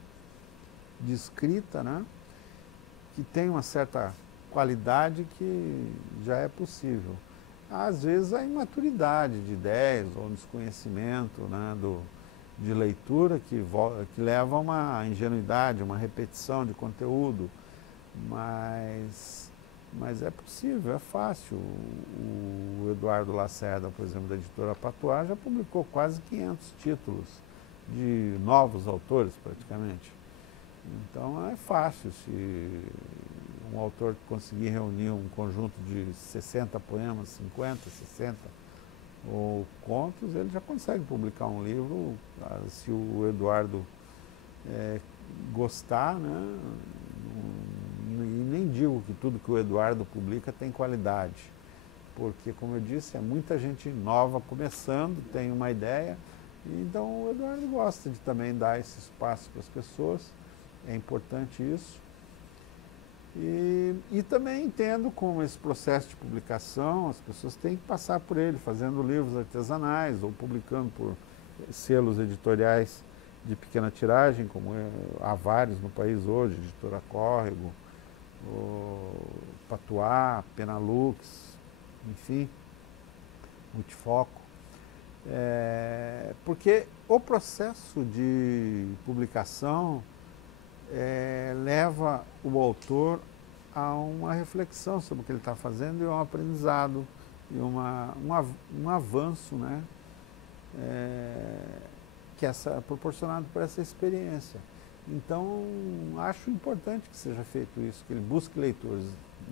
de escrita, né? Que tem uma certa qualidade que já é possível. Às vezes a imaturidade de ideias ou um desconhecimento, né, de leitura que leva a uma ingenuidade, uma repetição de conteúdo, mas é possível, é fácil. O Eduardo Lacerda, por exemplo, da editora Patois, já publicou quase 500 títulos de novos autores, praticamente. Então é fácil, se um autor conseguir reunir um conjunto de 60 poemas, 50, 60 ou contos, ele já consegue publicar um livro, se o Eduardo gostar, né? E nem digo que tudo que o Eduardo publica tem qualidade, porque, como eu disse, é muita gente nova começando, tem uma ideia, então o Eduardo gosta de também dar esse espaço para as pessoas, é importante isso. E também entendo como esse processo de publicação, as pessoas têm que passar por ele, fazendo livros artesanais ou publicando por selos editoriais de pequena tiragem, como há vários no país hoje, Editora Córrego, Patois, Penalux, enfim, Multifoco. Porque o processo de publicação leva o autor a uma reflexão sobre o que ele está fazendo e um aprendizado e um avanço, né, que é proporcionado por essa experiência. Então, acho importante que seja feito isso, que ele busque leitores,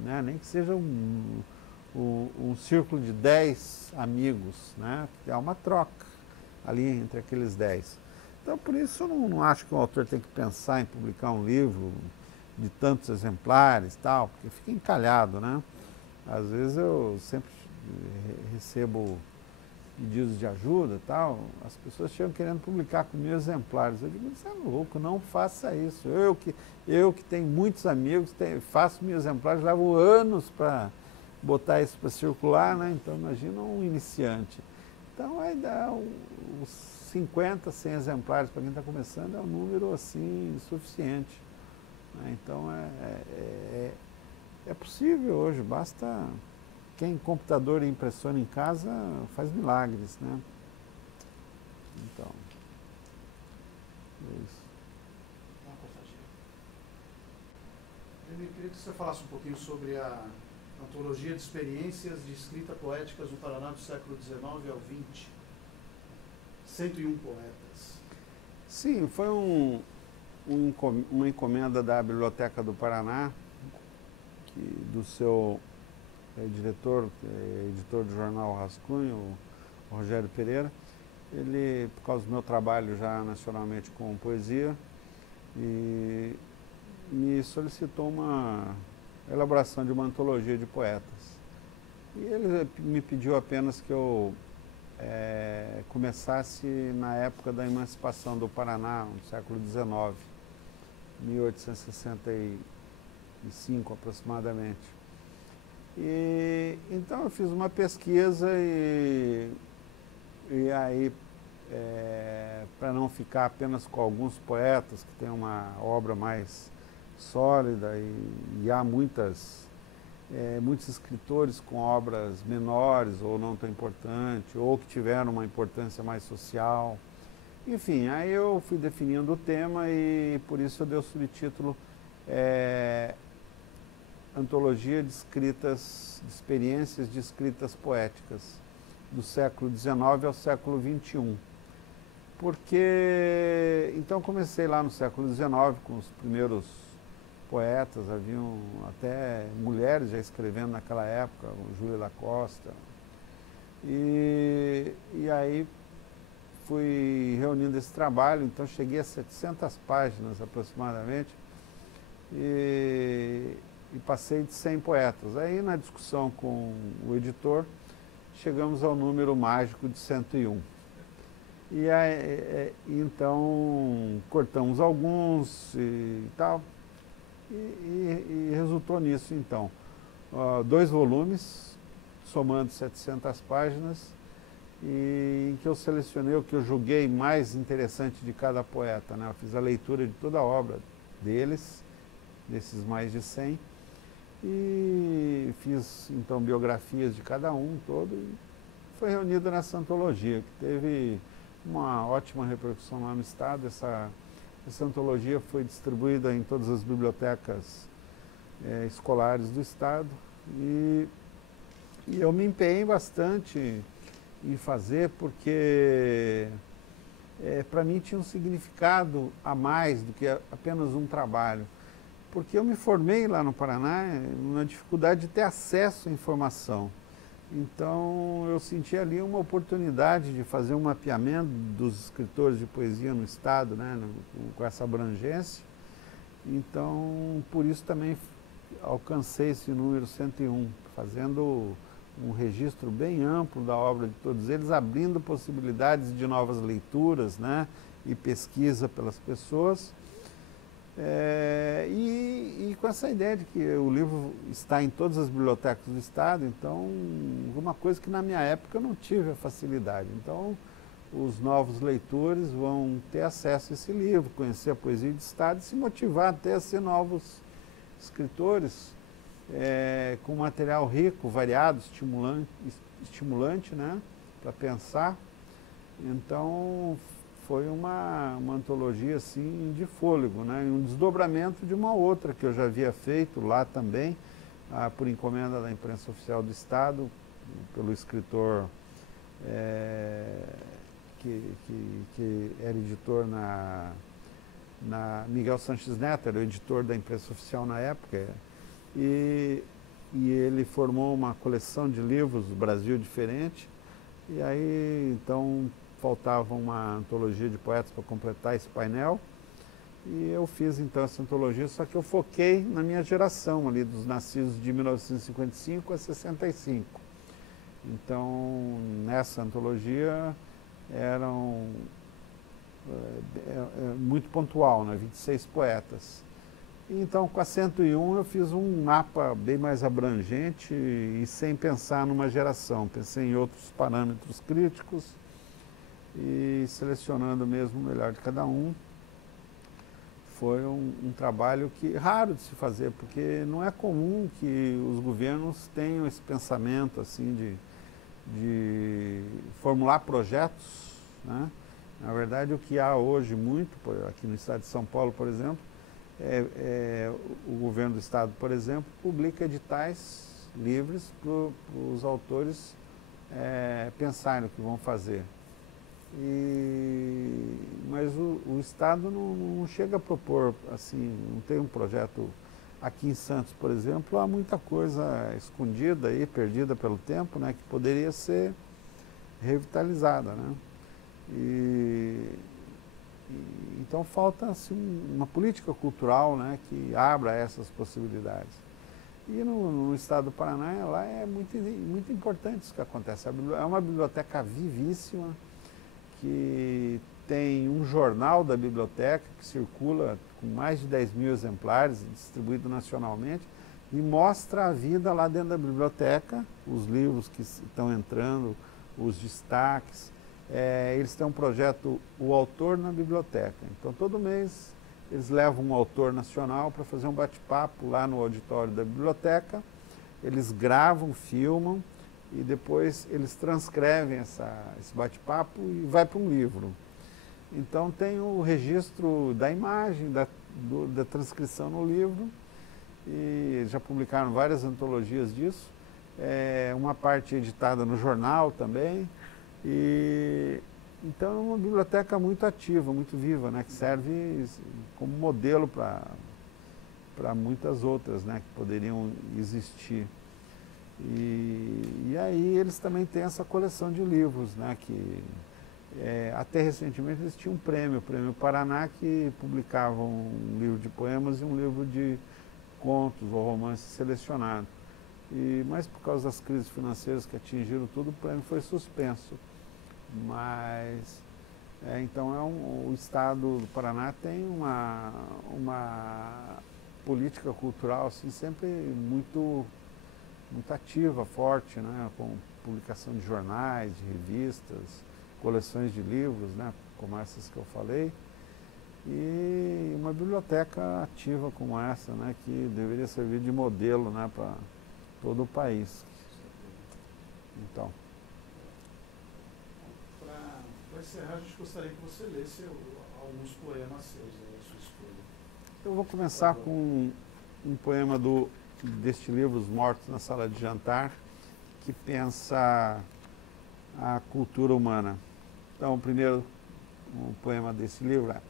né, nem que seja um círculo de 10 amigos, né, que é uma troca ali entre aqueles 10. Então, por isso, eu não acho que o autor tem que pensar em publicar um livro de tantos exemplares, tal, porque fica encalhado, né? Às vezes eu sempre recebo pedidos de ajuda, tal, as pessoas chegam querendo publicar com 1000 exemplares. Eu digo, você é louco, não faça isso. Eu que tenho muitos amigos, faço 1000 exemplares, levo anos para botar isso para circular, né? Então, imagina um iniciante. Então, vai dar uns 50, 100 exemplares para quem está começando, é um número assim suficiente. Né? Então é possível hoje, basta quem tem computador e impressora em casa faz milagres, né? Então, é isso. Eu queria que você falasse um pouquinho sobre a antologia de experiências de escrita poéticas no Paraná do século XIX ao XX. 101 poetas. Sim, foi uma encomenda da Biblioteca do Paraná, do seu diretor, editor do jornal Rascunho, o Rogério Pereira. Ele, por causa do meu trabalho já nacionalmente com poesia, e me solicitou uma elaboração de uma antologia de poetas. E ele me pediu apenas que eu começasse na época da emancipação do Paraná, no século XIX, 1865 aproximadamente. E então eu fiz uma pesquisa e aí, para não ficar apenas com alguns poetas que têm uma obra mais sólida, e há muitos escritores com obras menores ou não tão importantes, ou que tiveram uma importância mais social. Enfim, aí eu fui definindo o tema e por isso eu dei o subtítulo antologia de escritas, de experiências de escritas poéticas, do século XIX ao século XXI. Porque, então comecei lá no século XIX com os primeiros poetas, haviam até mulheres já escrevendo naquela época, o Júlia da Costa. E aí fui reunindo esse trabalho, então cheguei a 700 páginas aproximadamente e passei de 100 poetas. Aí na discussão com o editor, chegamos ao número mágico de 101. E aí, então cortamos alguns e tal, e resultou nisso então. 2 volumes, somando 700 páginas, e em que eu selecionei o que eu julguei mais interessante de cada poeta, né? Eu fiz a leitura de toda a obra deles, desses mais de 100, e fiz então biografias de cada um todo, e foi reunido nessa antologia, que teve uma ótima repercussão lá no estado. Essa antologia foi distribuída em todas as bibliotecas escolares do estado, e eu me empenhei bastante em fazer, porque para mim tinha um significado a mais do que apenas um trabalho. Porque eu me formei lá no Paraná na dificuldade de ter acesso à informação. Então eu senti ali uma oportunidade de fazer um mapeamento dos escritores de poesia no estado, né, com essa abrangência. Então por isso também alcancei esse número 101, fazendo um registro bem amplo da obra de todos eles, abrindo possibilidades de novas leituras, né, e pesquisa pelas pessoas. E com essa ideia de que o livro está em todas as bibliotecas do estado, então uma coisa que na minha época eu não tive a facilidade. Então os novos leitores vão ter acesso a esse livro, conhecer a poesia de estado e se motivar até a ser novos escritores, com material rico, variado, estimulante, né, para pensar. Então foi uma antologia assim de fôlego, né, um desdobramento de uma outra que eu já havia feito lá também, por encomenda da imprensa oficial do estado, pelo escritor que era editor Miguel Sanches Neto, era o editor da imprensa oficial na época, e ele formou uma coleção de livros do Brasil Diferente, e aí então faltava uma antologia de poetas para completar esse painel, e eu fiz então essa antologia, só que eu foquei na minha geração ali, dos nascidos de 1955 a 65. Então nessa antologia eram muito pontual, né, 26 poetas. Então com a 101 eu fiz um mapa bem mais abrangente e sem pensar numa geração, pensei em outros parâmetros críticos e selecionando mesmo o melhor de cada um. Foi um trabalho raro de se fazer, porque não é comum que os governos tenham esse pensamento assim de formular projetos, né? Na verdade, o que há hoje muito, aqui no estado de São Paulo, por exemplo, o governo do estado, por exemplo, publica editais livres para os autores pensarem o que vão fazer. Mas o estado não chega a propor, assim, não tem um projeto. Aqui em Santos, por exemplo, há muita coisa escondida aí, perdida pelo tempo, né, que poderia ser revitalizada, né? Então falta assim, uma política cultural, né, que abra essas possibilidades. E no estado do Paraná, lá é muito importante isso que acontece. É uma biblioteca vivíssima, que tem um jornal da biblioteca que circula com mais de 10 mil exemplares, distribuído nacionalmente, e mostra a vida lá dentro da biblioteca, os livros que estão entrando, os destaques. Eles têm um projeto, o autor na biblioteca. Então todo mês eles levam um autor nacional para fazer um bate-papo lá no auditório da biblioteca, eles gravam, filmam, e depois eles transcrevem esse bate-papo e vai para um livro. Então tem o registro da imagem, da transcrição no livro, e já publicaram várias antologias disso, uma parte editada no jornal também, e então é uma biblioteca muito ativa, muito viva, né, que serve como modelo para muitas outras, né, que poderiam existir. E aí eles também têm essa coleção de livros, né, que até recentemente eles tinham um prêmio, o Prêmio Paraná, que publicavam um livro de poemas e um livro de contos ou romances selecionados. Mas por causa das crises financeiras que atingiram tudo, o prêmio foi suspenso. Mas, então, o Estado do Paraná tem uma política cultural assim, sempre muito ativa, forte, né, com publicação de jornais, de revistas, coleções de livros, né, como essas que eu falei, e uma biblioteca ativa como essa, né, que deveria servir de modelo, né, para todo o país. Então. Para encerrar, a gente gostaria que você lesse alguns poemas seus, da sua escolha. Eu vou começar com um poema deste livro, Os Mortos na Sala de Jantar, que pensa a cultura humana. Então, o primeiro poema desse livro é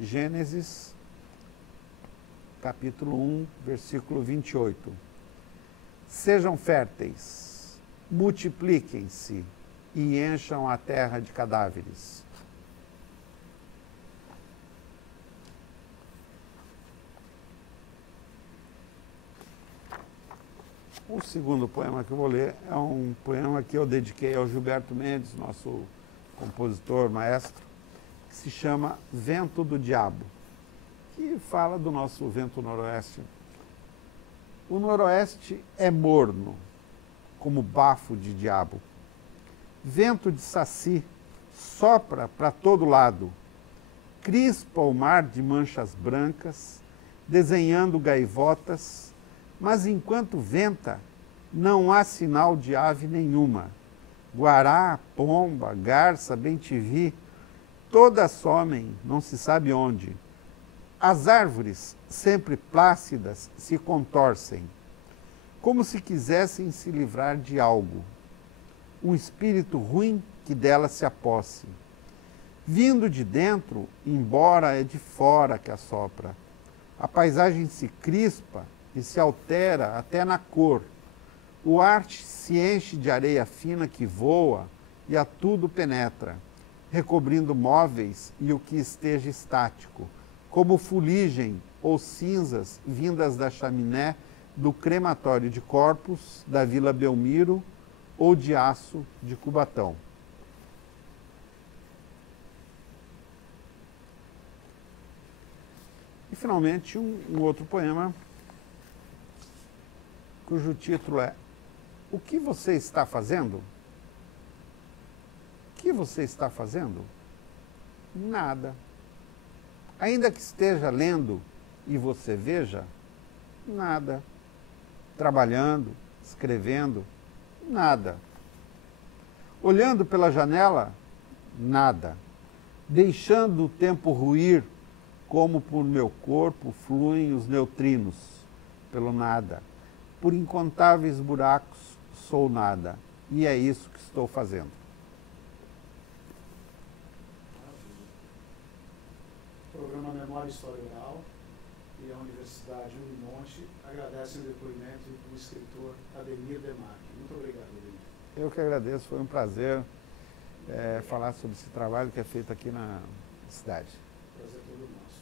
Gênesis, capítulo 1, versículo 28. Sejam férteis, multipliquem-se e encham a terra de cadáveres. O segundo poema que eu vou ler é um poema que eu dediquei ao Gilberto Mendes, nosso compositor, maestro, que se chama Vento do Diabo, que fala do nosso vento noroeste. O noroeste é morno, como bafo de diabo. Vento de saci sopra para todo lado, crispa o mar de manchas brancas, desenhando gaivotas, mas enquanto venta, não há sinal de ave nenhuma. Guará, pomba, garça, bem-te-vi, todas somem, não se sabe onde. As árvores, sempre plácidas, se contorcem, como se quisessem se livrar de algo. Um espírito ruim que dela se aposse. Vindo de dentro, embora é de fora que assopra. A paisagem se crispa e se altera até na cor. O ar se enche de areia fina que voa e a tudo penetra, recobrindo móveis e o que esteja estático, como fuligem ou cinzas vindas da chaminé do crematório de Corpos da Vila Belmiro ou de Aço de Cubatão. E, finalmente, um outro poema, cujo título é O que você está fazendo? O que você está fazendo? Nada. Ainda que esteja lendo e você veja, nada. Trabalhando, escrevendo, nada. Olhando pela janela, nada. Deixando o tempo ruir, como por meu corpo fluem os neutrinos, pelo nada. Por incontáveis buracos sou nada. E é isso que estou fazendo. O programa Memória e História Oral e a Universidade Unimonte agradecem o depoimento do escritor Ademir Demarque. Muito obrigado, Ademir. Eu que agradeço, foi um prazer falar sobre esse trabalho que é feito aqui na cidade. Prazer todo nosso.